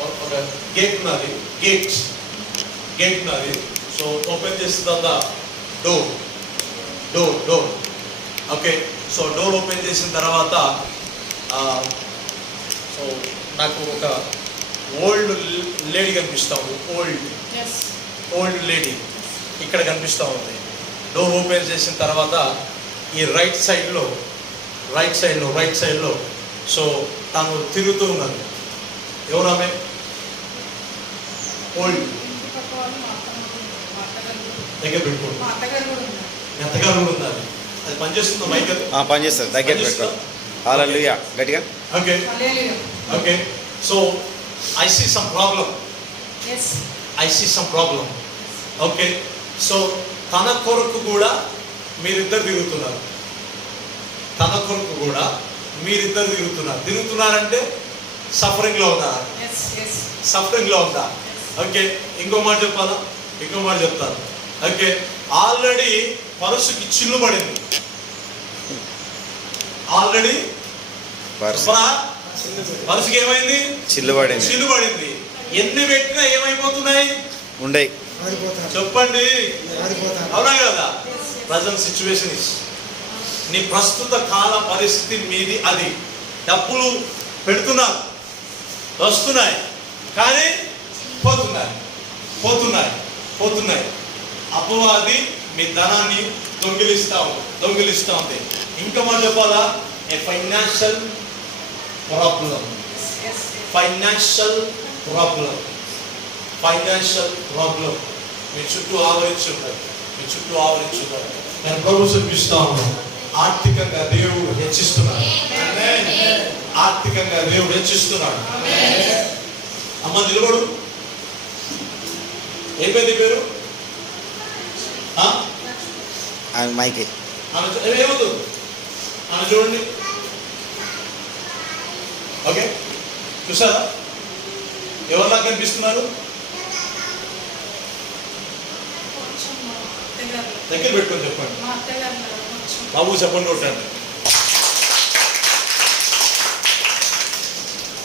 ఒక గేట్ ఉన్నది. గేట్ ఉన్నది. సో ఓపెన్ చేసిన తర్వాత door okay. So door open చేసిన తర్వాత సో నాకు ఒక ఓల్డ్ లేడీ కనిపిస్తూ ఉంది. ఓల్డ్ లేడీ ఇక్కడ కనిపిస్తూ ఉంది. డోర్ ఓపెన్ చేసిన తర్వాత ఈ రైట్ సైడ్లో సో తను తిరుగుతూ ఉన్నది. ఎవరు ఆమె? ఓల్డ్ దగ్గర పెట్టుకోండి. ఎంతగానో కూడా ఉన్నది. అది పనిచేస్తుందా మైక్? పనిచేస్తుంది. దగ్గర పెట్టుకో. హల్లెలూయా. గట్టిగా. Okay. Okay. So I see some problem. Okay. So తన కొరకు కూడా మీరిద్దరు తిరుగుతున్నారు. తిరుగుతున్నారంటే సఫరింగ్ లో ఉన్నారా? సఫరింగ్ లో ఉందా? ఓకే. ఇంకో మాట చెప్తాను. ఓకే. ఆల్రెడీ పరుసుకి చిల్లు పడింది. పరుసుకి ఏమైంది? చిల్లు పడింది. ఎన్ని పెట్టినా ఏమైపోతున్నాయి? ఉండయి. చెప్పండి. అవునా కదా? ప్రజెంట్ సిచ్యువేషన్ ఇస్ నీ ప్రస్తుత కాల పరిస్థితి మీది. అది డబ్బులు పెడుతున్నారు, వస్తున్నాయి, కానీ పోతున్నాయి. అపవాది మీ ధనాన్ని దొంగిలిస్తా ఉంది. ఇంకా మనం చెప్పాలా? ఏ ఫైనాన్షియల్ ప్రాబ్లం. మీ చుట్టూ ఆవరించి ఉంటారు. నేను ప్రభు చూపిస్తా ఉన్నాను. ఆర్థికంగా దేవుడు హెచ్చిస్తున్నాడు. అమ్మ నిలబడు. ఏం పేరు? పేరు మైకి. ఏమవుతుంది? ఆమె చూడండి. ఓకే. చూసారా ఎవరిలా కనిపిస్తున్నారు? దగ్గర పెట్టుకొని చెప్పండి. బాబు చెప్పండి. కొట్టండి.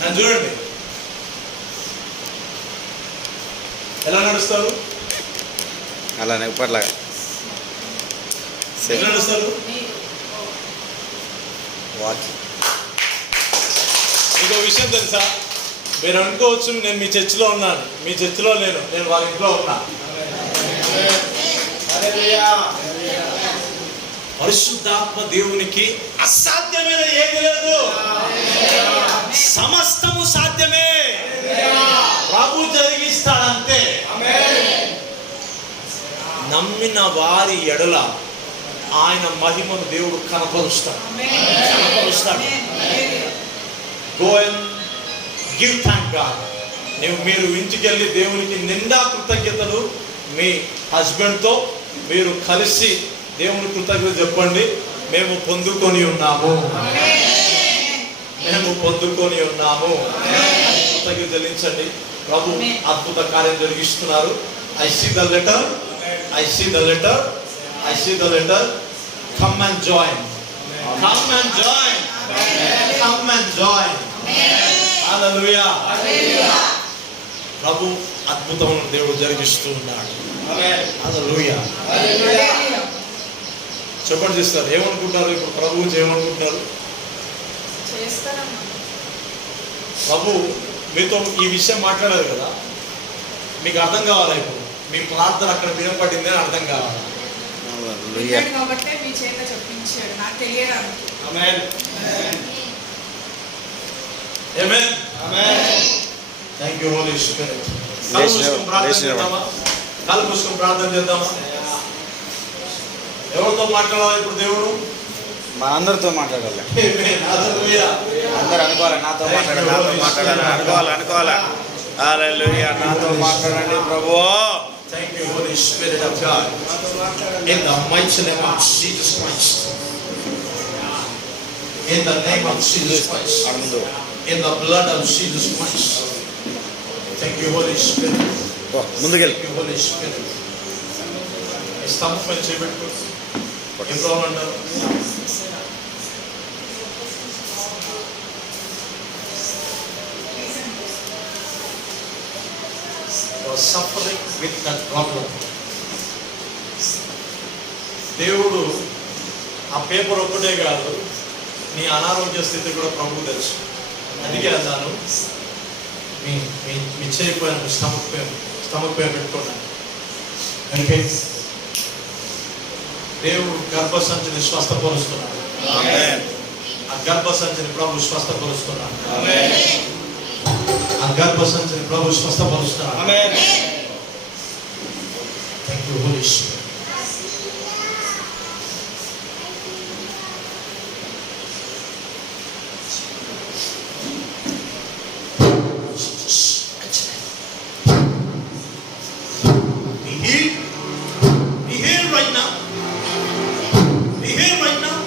నన్ను చూడండి, ఎలా నడుస్తారు? అలానే ఇప్పట్లాగా ఎలా నడుస్తారు? వాకింగ్. ఇంకో విషయం తెలుసా? మీరు అనుకోవచ్చు నేను మీ చర్చిలో ఉన్నాను, మీ చర్చిలో లేను, నేను వాళ్ళ ఇంట్లో ఉన్నా. పరిశుద్ధాత్మ దేవునికి అసాధ్యమైన ఏది లేదు, సమస్తము సాధ్యమే. ప్రభు జరిగిస్తాడంతే. నమ్మిన వారి ఎడల ఆయన మహిమను దేవుడు కనపరుస్తాడు. Go and give thank God. మీరు ఇంటికి వెళ్ళి దేవునికి నిండా కృతజ్ఞతలు మీ హస్బెండ్తో మీరు కలిసి దేవుని కృతజ్ఞత చెప్పండి. మేము పొందుకొని ఉన్నాము, మేము పొందుకొని ఉన్నాము. కృతజ్ఞత చెల్లించండి. ప్రభు అద్భుత కార్యం జరిగిస్తున్నారు. I see the letter. I see the letter. I see the letter. Come and join. Come and join. Come and join. Hallelujah. ప్రభు అద్భుతమైన దేవుడు జరిగిస్తూ ఉన్నాడు. Hallelujah. చెప్పండి సిస్టర్, ఏమనుకుంటారు ఇప్పుడు? ప్రభు గురించి ఏమనుకుంటున్నారు? ప్రభు మీతో ఈ విషయం మాట్లాడారు కదా, మీకు అర్థం కావాలా? ఇప్పుడు మీ ప్రార్థన అక్కడ వినపడింది అని అర్థం కావాలా? కాబట్టి మీ చేత చెప్పించాడు నాకు తెలియడానికి. ఆమేన్. ఆమేన్. Thank you Holi Spirit. కళ్ళు మూసుకొని ప్రార్థన చేద్దామా? కళ్ళు మూసుకొని ప్రార్థన చేద్దామా? ఎవరితో మాట్లాడాలి ఇప్పుడు దేవుడు? మా అందరితో మాట్లాడాలి. ఆమేన్. హల్లెలూయా. అందరూ అనుకోవాలి, నాతో మాట్లాడాలి, నాతో మాట్లాడాలి, అనుకోవాలి. హల్లెలూయా. నాతో మాట్లాడండి ప్రభువా. Thank you, Holy Spirit of God. In the mighty name of Jesus Christ. In the name of Jesus Christ. In the blood of Jesus Christ. Thank you, Holy Spirit. ముందుకెళ్ళి. Thank you, Holy Spirit. స్తంభం పైన చేపెట్టు. ఏం problem అంటారు? Suffering with that problem. దేవుడు ఆ paper ఒక్కటే కాదు, నీ అనారోగ్య స్థితి కూడా ప్రభువు తెలుసు. అందుకే అన్నాను, మీ మీ మీ చేయిపోయిన స్టమక్ పెయిన్ పెట్టుకున్నాను. అంటే దేవుడు గర్భసంచిని స్వస్థపరుస్తున్నాడు. ఆ గర్భసంచిని ప్రభు స్వస్థపరుస్తున్నాడు. ఆ గర్భసంచిని ప్రభు స్వస్థపరుస్తున్నాడు. Thank you Holi Spirit. Be healed right now. Be healed right now.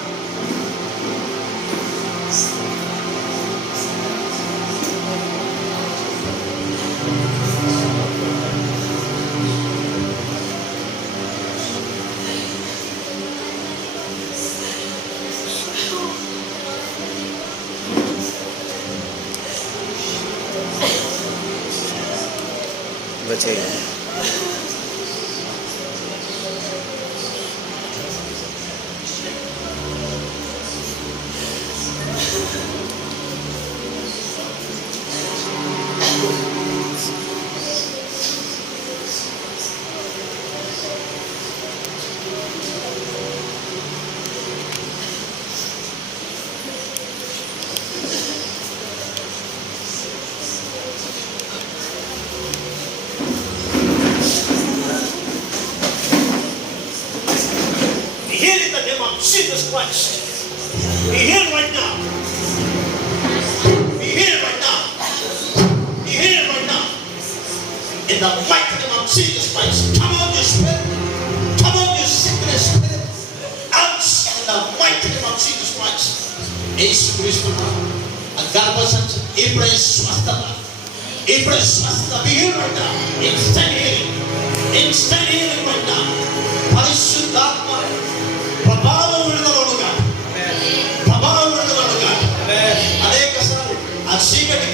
వచ్చేయి. Jesus Christ. Be healed right now. Be healed right now. Be healed right now. In the mighty name of Jesus Christ. Come on, your spirit. Come on, your sickness spirit. Out in the mighty name of Jesus Christ. Jesus Christ. Agarbasan. Ibrahim Swastha. Ibrahim Swastha. Be healed right now. Instant healing. Instant healing right now. Parishuddhatma. ప్రభావం విడుదలగా అనేక సార్లు ఆ చీకటి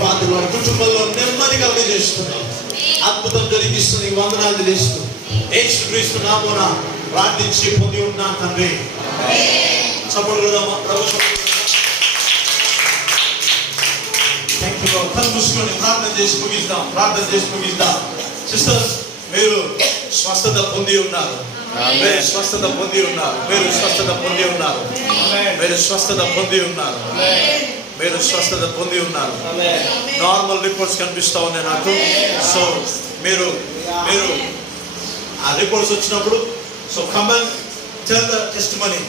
father వారి కుటుంబంలో నెమ్మది కలుగజేస్తున్నాం. అద్భుతం జరిగిస్తుంది. వందనాలు చేస్తూ యేసుక్రీస్తు నామమున ప్రార్థించి పొంది ఉన్నాం తండ్రి. Thank you. కళ్ళు మూసుకొని ప్రార్థన చేసి ముగిద్దాం. సిస్టర్స్, మీరు స్వస్థత పొంది ఉన్నారు. మీరు స్వస్థత పొంది ఉన్నారు. నార్మల్ రిపోర్ట్స్ కనిపిస్తా ఉన్నాయి నాకు. సో మీరు ఆ రిపోర్ట్స్ వచ్చినప్పుడు so come and tell the testimony.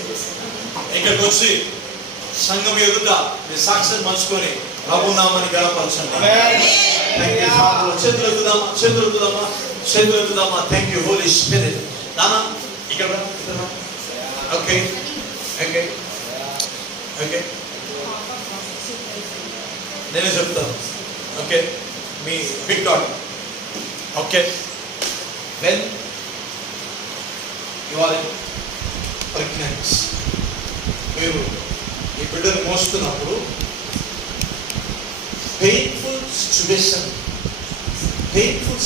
ఇక్కడికి వచ్చి సంఘం ఎదుట మీ సాక్ష్యం పంచుకొని ప్రభు నామాన్ని గణపరచండి. చేతులు ఎత్తుదామా. Thank you Holi Spirit. నానా ఇక్కడ ఓకే. నేనే చెప్తాను. ఓకే, మీ big dot. Okay, when you are pregnant, మీరు ఈ బిడ్డను మోస్తున్నప్పుడు పెయిన్ఫుల్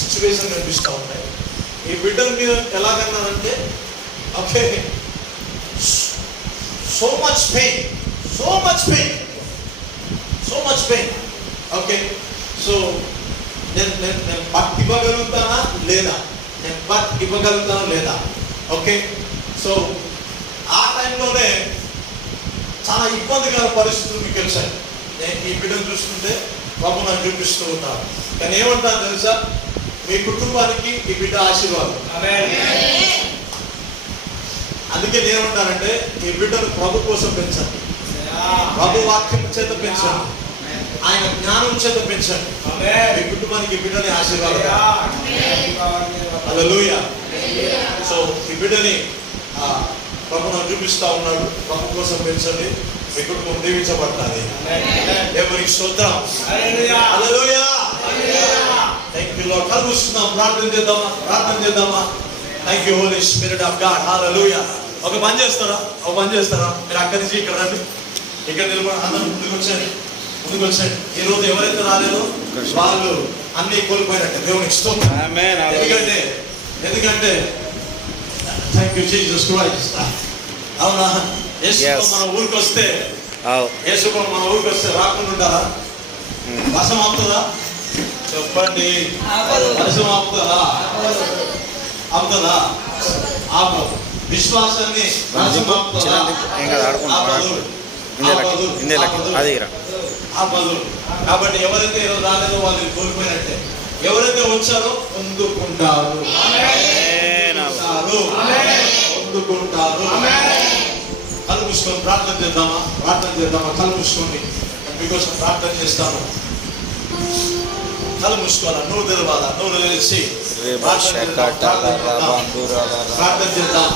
సిచ్యువేషన్ కనిపిస్తూ ఉంటాయి. ఈ బిడ్డను మీరు ఎలాగన్నారంటే okay, so much pain. Okay, so నేను బర్త్ ఇవ్వగలుగుతానా లేదా? ఓకే, సో ఆ టైంలోనే చాలా ఇబ్బందికర పరిస్థితులు మీకు తెలిసాయి. నేను ఈ బిడ్డను చూస్తుంటే ప్రభు నాకు చూపిస్తూ ఉంటాను. కానీ ఏమంటాను తెలుసా, మీ కుటుంబానికి ఈ బిడ్డ ఆశీర్వాదం. అందుకే నేనేమంటానంటే ఈ బిడ్డను ప్రభు కోసం పెంచండి, ప్రభు వాక్యం చేత పెంచండి, ఆయన జ్ఞానం చేత పెంచండి. మీ కుటుంబానికి ఈ బిడ్డని ఆశీర్వాదం. హల్లెలూయా. సో ఈ బిడ్డని ప్రభు నాకు చూపిస్తా ఉన్నాడు. ప్రభు కోసం పెంచండి, మీ కుటుంబం దీవించబడతాది. దేవునికి స్తోత్రం. హల్లెలూయా. Thank you Lord. కళ్ళు మూసుకుందాం, ప్రార్థన చేద్దామా. Thank you Holi spirit of God. హల్లెలూయా. ఒక పని చేస్తారా? మీరు అక్కడి నుంచి ఇక్కడ రండి. ఇక్కడ నిలబడి అందరూ ముందుకు వచ్చారు. ఈ రోజు ఎవరైతే రాలేదో వాళ్ళు అన్ని కోల్పోయినట్టే. దేవునికి స్తోత్రం. ఎందుకంటే థ్యాంక్ యూ జీసస్ క్రైస్ట్. అవునా? యేసు మన ఊరికి వస్తే రాకుండా ఉంటారా? వర్షం ఆపుతుందా? చెప్పండి. వర్షం ఆపుతుందా? ఆపదు. విశ్వాసాన్ని ఆపదు. కాబట్టి ఎవరైతే ఈరోజు రాలేదో వాళ్ళు కోల్పోయినట్టే. ఎవరైతే వచ్చారో పొందుకుంటారు. కళ్ళు మూసుకొని ప్రార్థన చేద్దామా? కళ్ళు మూసుకోండి. మీకోసం ప్రార్థన చేస్తాను. కళ్ళు మూసుకోవాలా? నోరు తెరవాలా? నోరు తెరిచి ప్రార్థన చేద్దాం.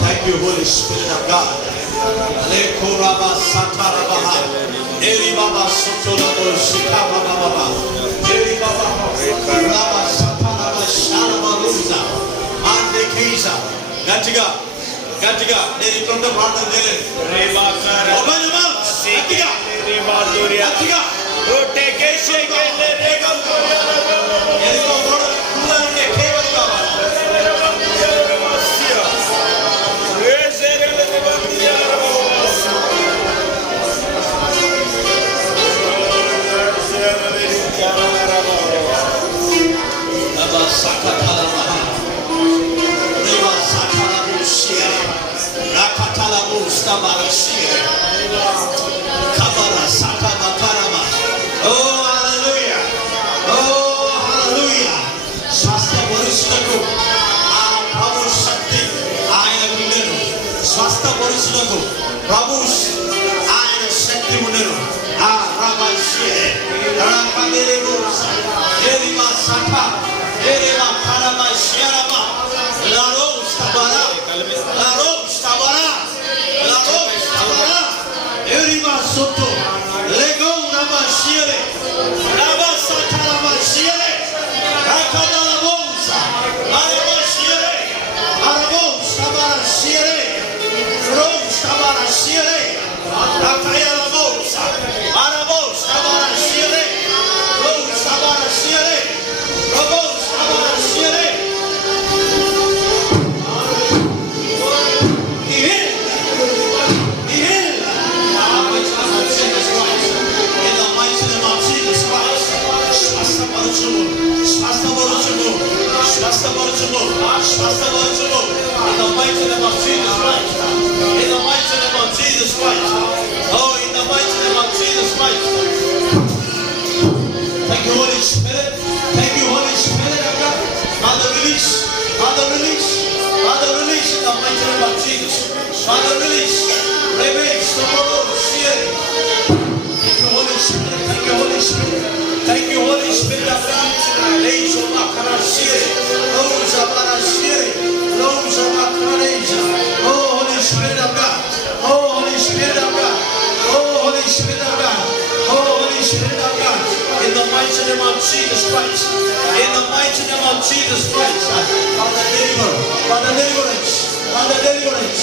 Thank you Holi spirit of God. లేఖోరాబా సతారాబా ఏరి బాబా సోచోలతో శిఖాబా బాబా ఏరి బాబా రాబా సతారాబా శారబా రూజా ఆండే కేజా. గట్టిగా నేను ఇట్లా ప్రార్థన చేయలేదు. స్వస్థపరుచుటకు ప్రభు ఆయన శక్తి ఉండను. ఆ రబషే రపదేబోస ఎరిమా సఖ ఎరిమా కరబషేరమా లారోస్తబరా ఎరిమా సోతో లెగో రబషేరే రబసఖ రబషేరే రకదలబోస అరబషేరే అరబోస్తబరా షేరే Rose Tabara Shire స్వస్థపరచును. In the mighty name of Jesus Christ. In the mighty name of Jesus Christ. Oh, in the mighty name of Jesus Christ. Thank you, Holy Spirit. Thank you, Holy Spirit. Father, release. Father, release. Father, release in the mighty name of Jesus. Father, release. Release the Lord. Thank you, Holy Spirit. Thank you, Holy Spirit. Thank you, Holy Spirit of God. Raise your Makarashiri. Rose of Marashiri. Rose of Makaraja. Oh, Holy Spirit of God. Oh, Holy Spirit of God. Oh, Holy Spirit of God. Oh, Holy Spirit of God. In the mighty name of Jesus Christ. In the mighty name of Jesus Christ. Father, deliver. Father, deliverance. Father, deliverance.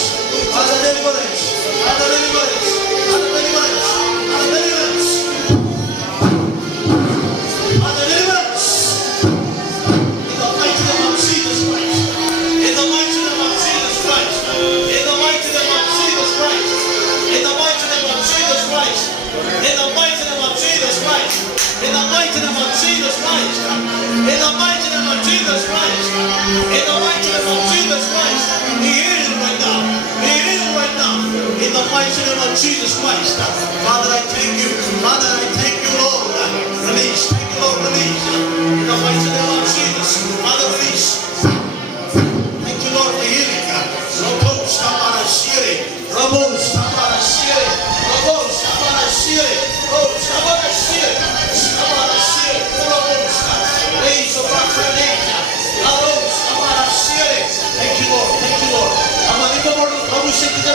Father, deliverance. Father, deliverance. Father, deliverance. Father, deliverance. Father, deliverance. In the mighty name of Jesus Christ. In the mighty name of Jesus Christ. In the mighty name of Jesus Christ. In the mighty name of Jesus Christ. In the mighty name of Jesus Christ. In the mighty name of Jesus Christ. In the mighty name of Jesus Christ. In the mighty name of Jesus Christ. He is right now. He is right now. In the mighty name of Jesus Christ. Father, I thank you. Father, I thank you, Lord. Release. Thank you, Lord. Release. In the mighty name of Jesus. Father, release. Thank you, Lord, for healing. Robo Sabarashiri. Robo Sabarashiri. Robo Sabarashiri. Oh, Sabarashiri. Sabarashiri. Robo Sabarashiri. Raise your proclamation. Robo Sabarashiri. Thank you, Lord. Thank you, Lord. Receive the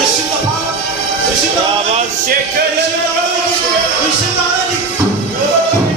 power. Receive the power. Receive the anointing. Receive the anointing.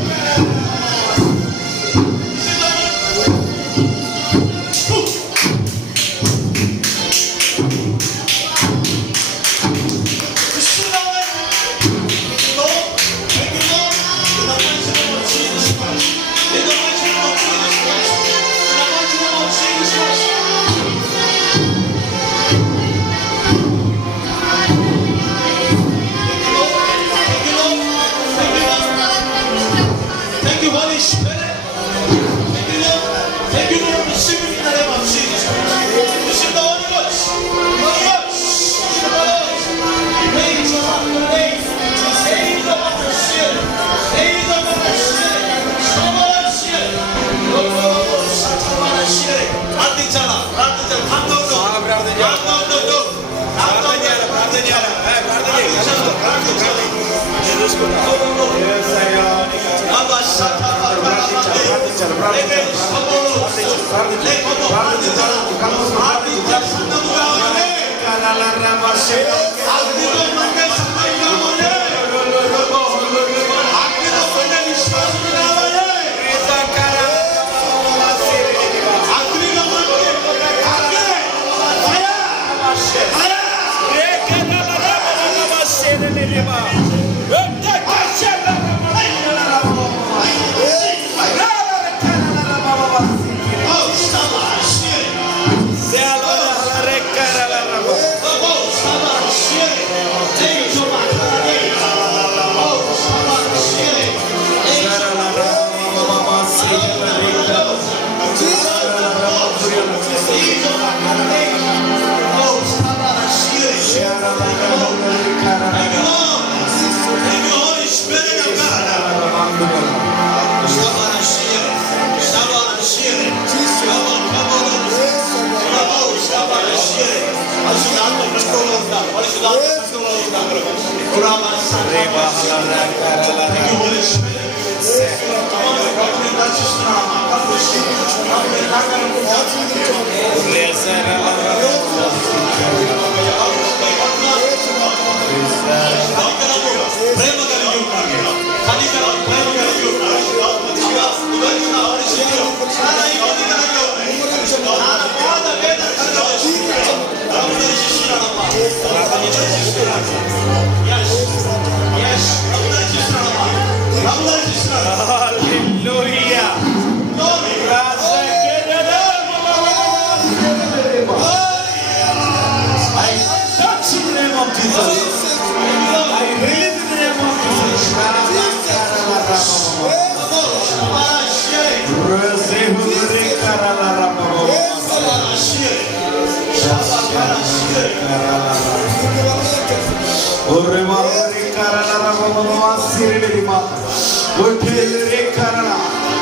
Praise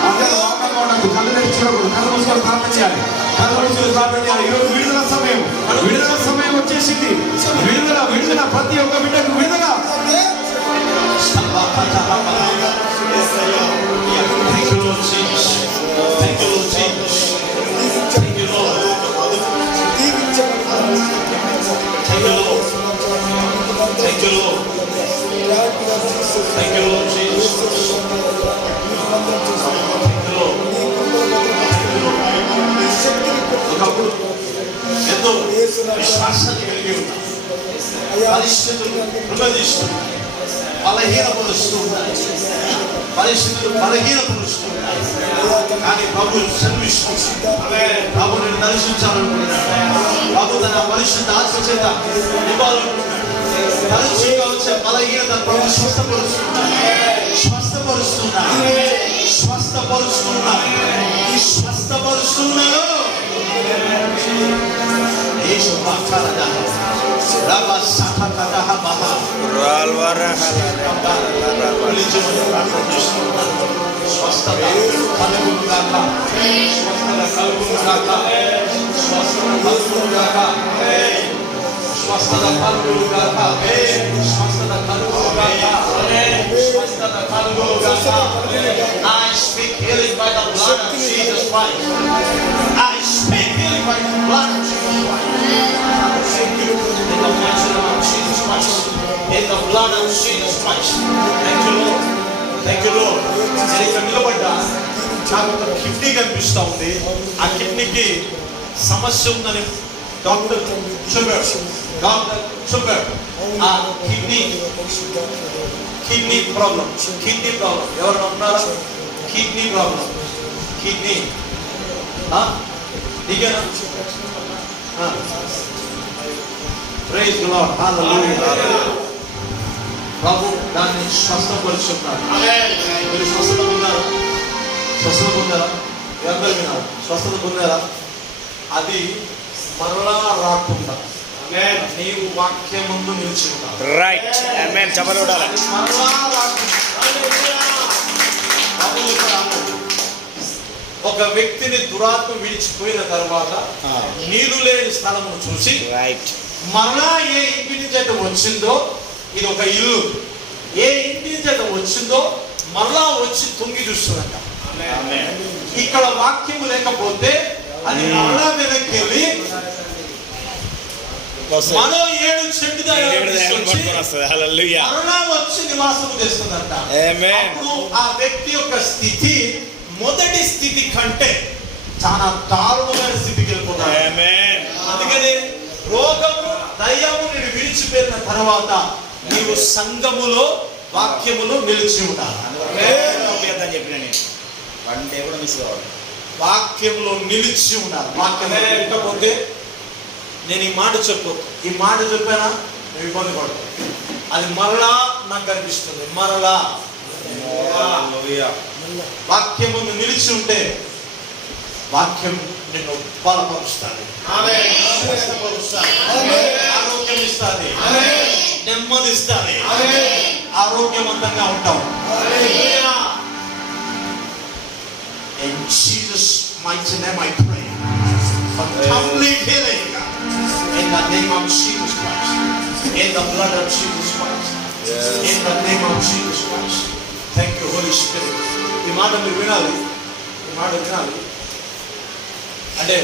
అందరూ మౌనంగా ఉండదు. కళ్ళు తెరిచినప్పుడు కళ్ళు మూసుకొని ప్రార్థన చేయాలి. కళ్ళు మూసుకొని ప్రార్థన చేయాలి. ఈరోజు విడుదల సమయం, విడుదల సమయం వచ్చేసింది. విడుదల విడుదల, ప్రతి ఒక్క బిడ్డకు విడుదల. Thank you, Lord Jesus. Thank you, Lord Jesus. Thank you, Lord. Thank you, Lord. Thank you, Lord. Thank you, Lord Jesus. Thank you, Lord. ఒకప్పుడు ఎంతో విశ్వాసాన్ని కలిగి ఉన్నాం. పరిస్థితులు కృపదిస్తూ బలహీనపరుస్తూ ఉన్నాయి. పరిస్థితులు బలహీనపరుస్తూ ఉన్నాయి. కానీ ప్రభు సెలవిస్తుంది. ప్రభు నేను దర్శించాలనుకుంటున్నాను. ప్రభు తన పరిశుద్ధ ఆత్మ చేత ఇవ్వాలనుకుంటున్నాడు. తరచుగా వచ్చే బలహీనత ప్రభు స్వస్థపరుస్తున్నాడు. స్వస్థపరుస్తున్నాడు. స్వస్థపరుస్తున్నాడు. స్వస్థపరుస్తున్నాడు. యేసు మాట్లాడదా రబా సహకరహ మహా స్వస్థత కలుగును గాక. స్వస్థత కలుగును గాక. స్వస్థత కలుగును గాక. స్వస్థత కలుగును గాక. స్వస్థత కలుగును గాక. స్వస్థత కలుగును గాక. I speak healing by the blood of Jesus Christ. I speak healing by the blood of Jesus Christ. In the mighty name of Jesus Christ. In the blood of Jesus Christ. Thank you, Lord. Thank you, Lord. నేను ఇక్కడ నిలబడ్డా నాకు ఒక kidney కనిపిస్తూ ఉంది. ఆ కిడ్నీకి సమస్య ఉందని డాక్టర్ చెప్పారు. ఆ కిడ్నీ ప్రాబ్లం ఎవరైనా ఉన్నారా? కిడ్నీ ప్రాబ్లం కిడ్నీ నీకేనా? Praise the lord. హల్లెలూయా. ప్రభు దాన్ని స్వస్థపరుచున్నాడు. మీరు స్వస్థత పొందారా? స్వస్థత పొందారా? ఎవరు విన్నారు? స్వస్థత పొందారా? అది మరలా రాకుండా నీవు వాక్యం ముందు నిలిచి ఉన్నావు. రైట్. ఆమేన్. చెప్పగలడాలి. మరలా రాకుండా ఒక వ్యక్తిని దురాత్మ విడిచిపోయిన తర్వాత నీళ్లు లేని స్థలమును చూసి రైట్ మరలా ఏ ఇంటి నుంచి అయితే వచ్చిందో, ఇది ఒక ఇల్లు, ఏ ఇంటి నుంచి అయితే వచ్చిందో మరలా వచ్చి తొంగి చూస్తుందంట. ఇక్కడ వాక్యము లేకపోతే అది మరలా వెనక్కి వెళ్ళి మరో 7 చెట్టు మరలా వచ్చి నివాసము చేస్తుందంట. అప్పుడు ఆ వ్యక్తి యొక్క స్థితి మొదటి స్థితి కంటే చాలా దారుణమైన స్థితికి వెళ్ళిపోతాడు. అందుకని రోగము దయ్యము నేను విడిచిపోయిన తర్వాత నీవు సంఘములో వాక్యములో నిలిచి ఉండాలి. వాక్యంలో నిలిచి ఉండాలి. వాక్యం లేకపోతే నేను ఈ మాట చెప్పానా నువ్వు ఇబ్బంది పడతావు. అది మరలా నాకు కనిపిస్తుంది. మరలా వాక్యము నిలిచి ఉంటే వాక్యం నిన్ను బలపరుస్తాడు, ఆరోగ్యం ఇస్తుంది, నెమ్మది ఇస్తుంది, ఆరోగ్యవంతంగా ఉంటాం. In Jesus' mighty name I pray for complete healing in the name of Jesus Christ, in the blood of Jesus Christ, in the name of Jesus Christ. Thank you, Holy Spirit. ఈ మాట మీరు వినాలి. అంటే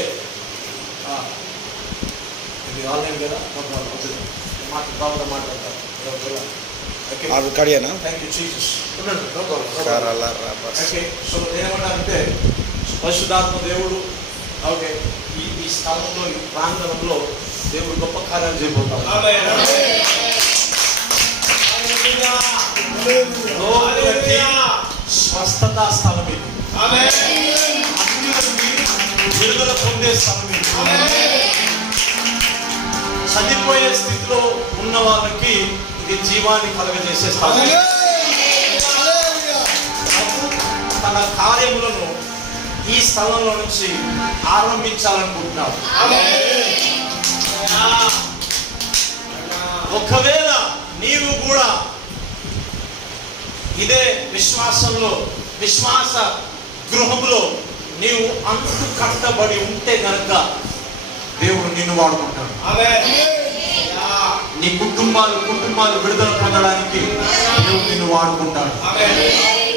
ఇది online కదా, మాట బాగా మాట్లాడతారు. Thank you Jesus. Okay, so నేనేమన్నానంటే పరిశుద్ధాత్మ దేవుడు ఓకే ఈ స్థలంలో ఈ ప్రాంగణంలో దేవుడు గొప్ప కార్యాలు చేయబోతాడు. స్వస్థత స్థలం ఇది, విడుదల పొందే స్థలం ఇది. చనిపోయే స్థితిలో ఉన్న వాళ్ళకి ఇది జీవాన్ని కలగజేసే స్థలం. తన కార్యములను ఈ స్థలంలో నుంచి ఆరంభించాలనుకుంటున్నాడు. ఒకవేళ నీవు కూడా ఇదే విశ్వాసంలో, విశ్వాస గృహంలో నీవు అంటు కట్టబడి ఉంటే గనక దేవుడు నిన్ను వాడుకుంటాడు. నీ కుటుంబాలు విడుదల పొందడానికి దేవుడు నిన్ను వాడుకుంటాడు.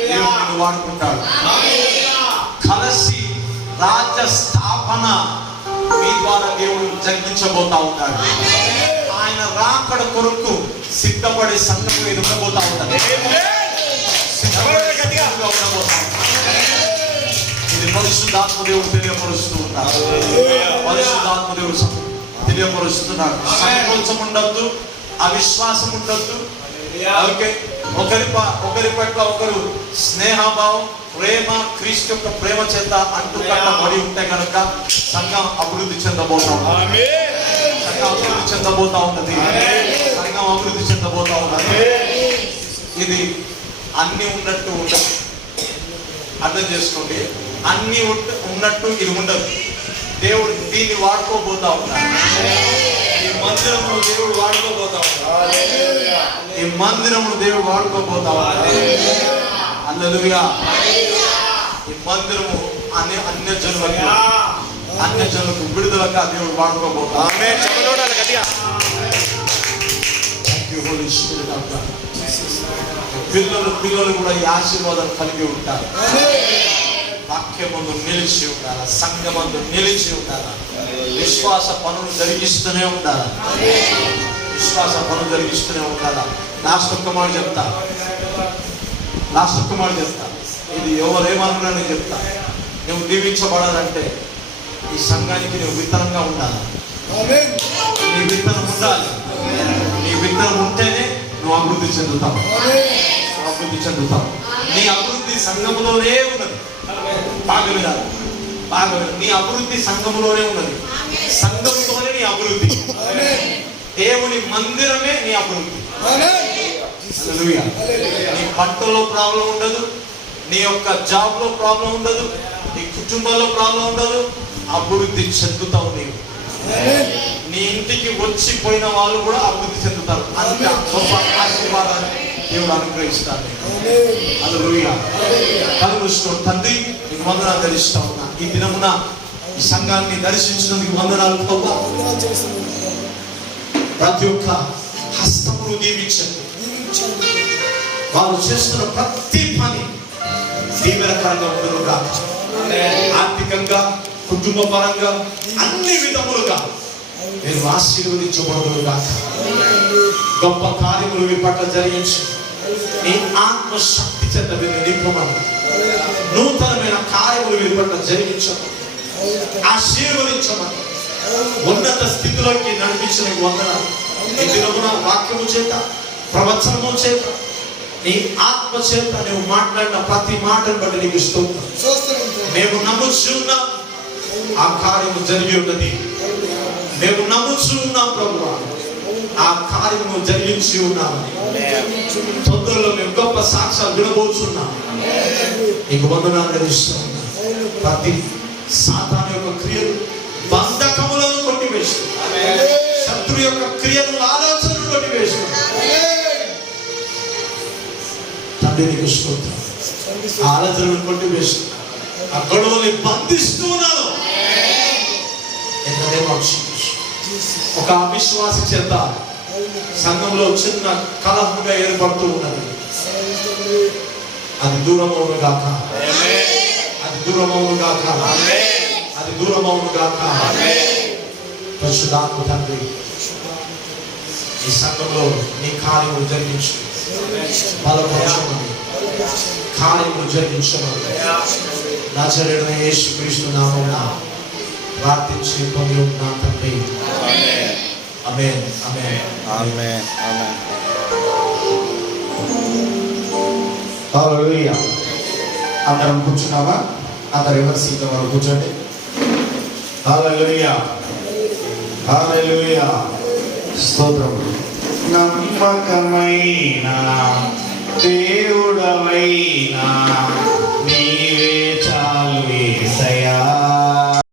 దేవుడు నిన్ను వాడుకుంటాడు. కలిసి రాజ్య స్థాపన మీ ద్వారా దేవుడు జరిగించబోతా ఉంటాడు. ఆయన రాకడ కొరకు సిద్ధపడే సంఘం మీద ఉండబోతా ఉంటాడు. ఇది పరిశుద్ధాత్మ దేవుడు తెలియపరుస్తూ ఉంటాడు. పరిశుద్ధాత్మ దేవుడు తెలియపరుస్తున్నాడు. సంకోచం ఉండద్దు, అవిశ్వాసం ఉండద్దు. ఓకే, ఒకరి పట్ల ఒకరు స్నేహభావం, ప్రేమ, క్రీస్తు యొక్క ప్రేమ చేత అంటుకట్టబడి ఉంటే కనుక సంఘం అభివృద్ధి చెందబోతా ఉన్నది. సంఘం అభివృద్ధి చెందబోతా ఉన్నది. సంఘం అభివృద్ధి చెందబోతా ఉన్నది. ఇది అన్ని ఉన్నట్టు ఉండదు. అర్థం చేసుకోండి, అన్ని ఉన్నట్టు ఇది ఉండదు. దేవుడు దీన్ని వాడుకోబోతా ఉన్నాడు. ఈ మందిరము దేవుడు వాడుకోబోతా ఉన్నాడు. ఈ మందిరము దేవుడు వాడుకోబోతా ఉన్నాడు. హల్లెలూయా. ఈ మందిరము అన్య జనులకు విడుదలగా దేవుడు వాడుకోబోతా. ఆమేన్. చెప్పండి గట్టిగా. పిల్లలు కూడా ఈ ఆశీర్వాదం కలిగి ఉంటారు. వాక్యమందు నిలిచి ఉండాలి. సంఘమందు నిలిచి ఉండాలి. విశ్వాస పనులు జరిగిస్తూనే ఉండాలి. విశ్వాస పనులు జరిగిస్తూనే ఉండాలి. లాస్ట్ ఒక్క మాట చెప్తా. ఇది ఎవరేమన్నా నేను చెప్తా. నువ్వు దీవించబడాలంటే ఈ సంఘానికి నువ్వు విత్తనంగా ఉండాలి. నీ విత్తనం ఉండాలి. నీ విత్తనం ఉంటేనే నువ్వు అభివృద్ధి చెందుతావు. నీ అభివృద్ధి సంఘంలోనే ఉన్నది. బాగా వినాలి. నీ అభివృద్ధి సంఘంలోనే ఉన్నది. సంఘంలోనే నీ అభివృద్ధి. దేవుని మందిరమే నీ అభివృద్ధి. నీ పంటలో ప్రాబ్లం ఉండదు. నీ యొక్క జాబ్ లో ప్రాబ్లం ఉండదు. నీ కుటుంబంలో ప్రాబ్లం ఉండదు. అభివృద్ధి చెందుతావు నీవు. నీ ఇంటికి వచ్చిపోయిన వాళ్ళు కూడా అభివృద్ధి చెందుతారు. అంత గొప్ప ఆశీర్వాదాన్ని దేవుడు అనుగ్రహిస్తాడు. హల్లెలూయా. కళ్ళు మూసుకోండి. తండ్రి, నీకు వందనాలు దర్శిస్తా ఉన్నా. ఈ దినమున ఈ సంఘాన్ని దర్శించినందుకు వందనాలు ప్రభువా. ప్రతి ఒక్క హస్తమును దీవించండి. వారు చేస్తున్న ప్రతి పని దీవెనకరంగా ఉండునుగా. ఆర్థికంగా, కుటుంబ పరంగా, అన్ని విధములుగా నేను ఆశీర్వదించబడునుగా. గొప్ప కార్యములు మీ పట్ల జరిగించు. నీ ఆత్మశక్తి చేత మీరు నింపమని, నూతనమైన కార్యములు మీ పట్ల జరిగించమని, ఆశీర్వదించమని, ఉన్నత స్థితిలోకి నడిపించిన వందనాలు. ఈ దినమున వాక్యము చేత, ప్రవచనము చేత, నీ ఆత్మ చేత నువ్వు మాట్లాడిన ప్రతి మాటను బట్టి నీకు స్తోత్రం. మేము నమ్ముచు ఉన్నాం, ఆ కార్యము జరిగి ఉన్నది. మేము నమ్ముచు ఉన్నాం ప్రభువా, ఆ కార్యము జరిగించి ఉన్నామని. తొందరలో మేము గొప్ప సాక్ష్యాలు వినబోతున్నాం. నీకు వందనాలు ఇస్తున్నాం. ప్రతి సాతాను యొక్క క్రియలు, బంధకములను కొట్టివేస్తూ, శత్రు యొక్క క్రియలు, ఆలోచనలు కొట్టివేస్తూ తండ్రి నీకు స్తోత్రం. ఆ ఆలోచనలు కొట్టివేస్తూ, ఆ గొడవల్ని బంధిస్తూ ఉన్నాను. ఒక అవిశ్వాస చేత సంఘంలో చిన్న కలహంగా ఏర్పడుతూ ఉన్నది. అది దూరమవును గాక. అది దూరమవును గాక. అది దూరమవును గాక. పరిశుద్ధాత్మ తండ్రి, ఈ సంఘంలో నీ కార్యములు జరిగించు. బలపరచమని, కార్యములు జరిగించమని నజరేయుడైన యేసుక్రీస్తు నామమున ప్రార్థించి పొంది ఉన్నాను తండ్రి. ఆమేన్. ఆమేన్. ఆమేన్. ఆమేన్. హల్లెలూయా. అందరం కూర్చున్నావా? అందరు ఎవరి సీట్లో వారు కూర్చోండి. హల్లెలూయా. హల్లెలూయా. స్తోత్రం. నమ్మకమైన దేవుడవైనా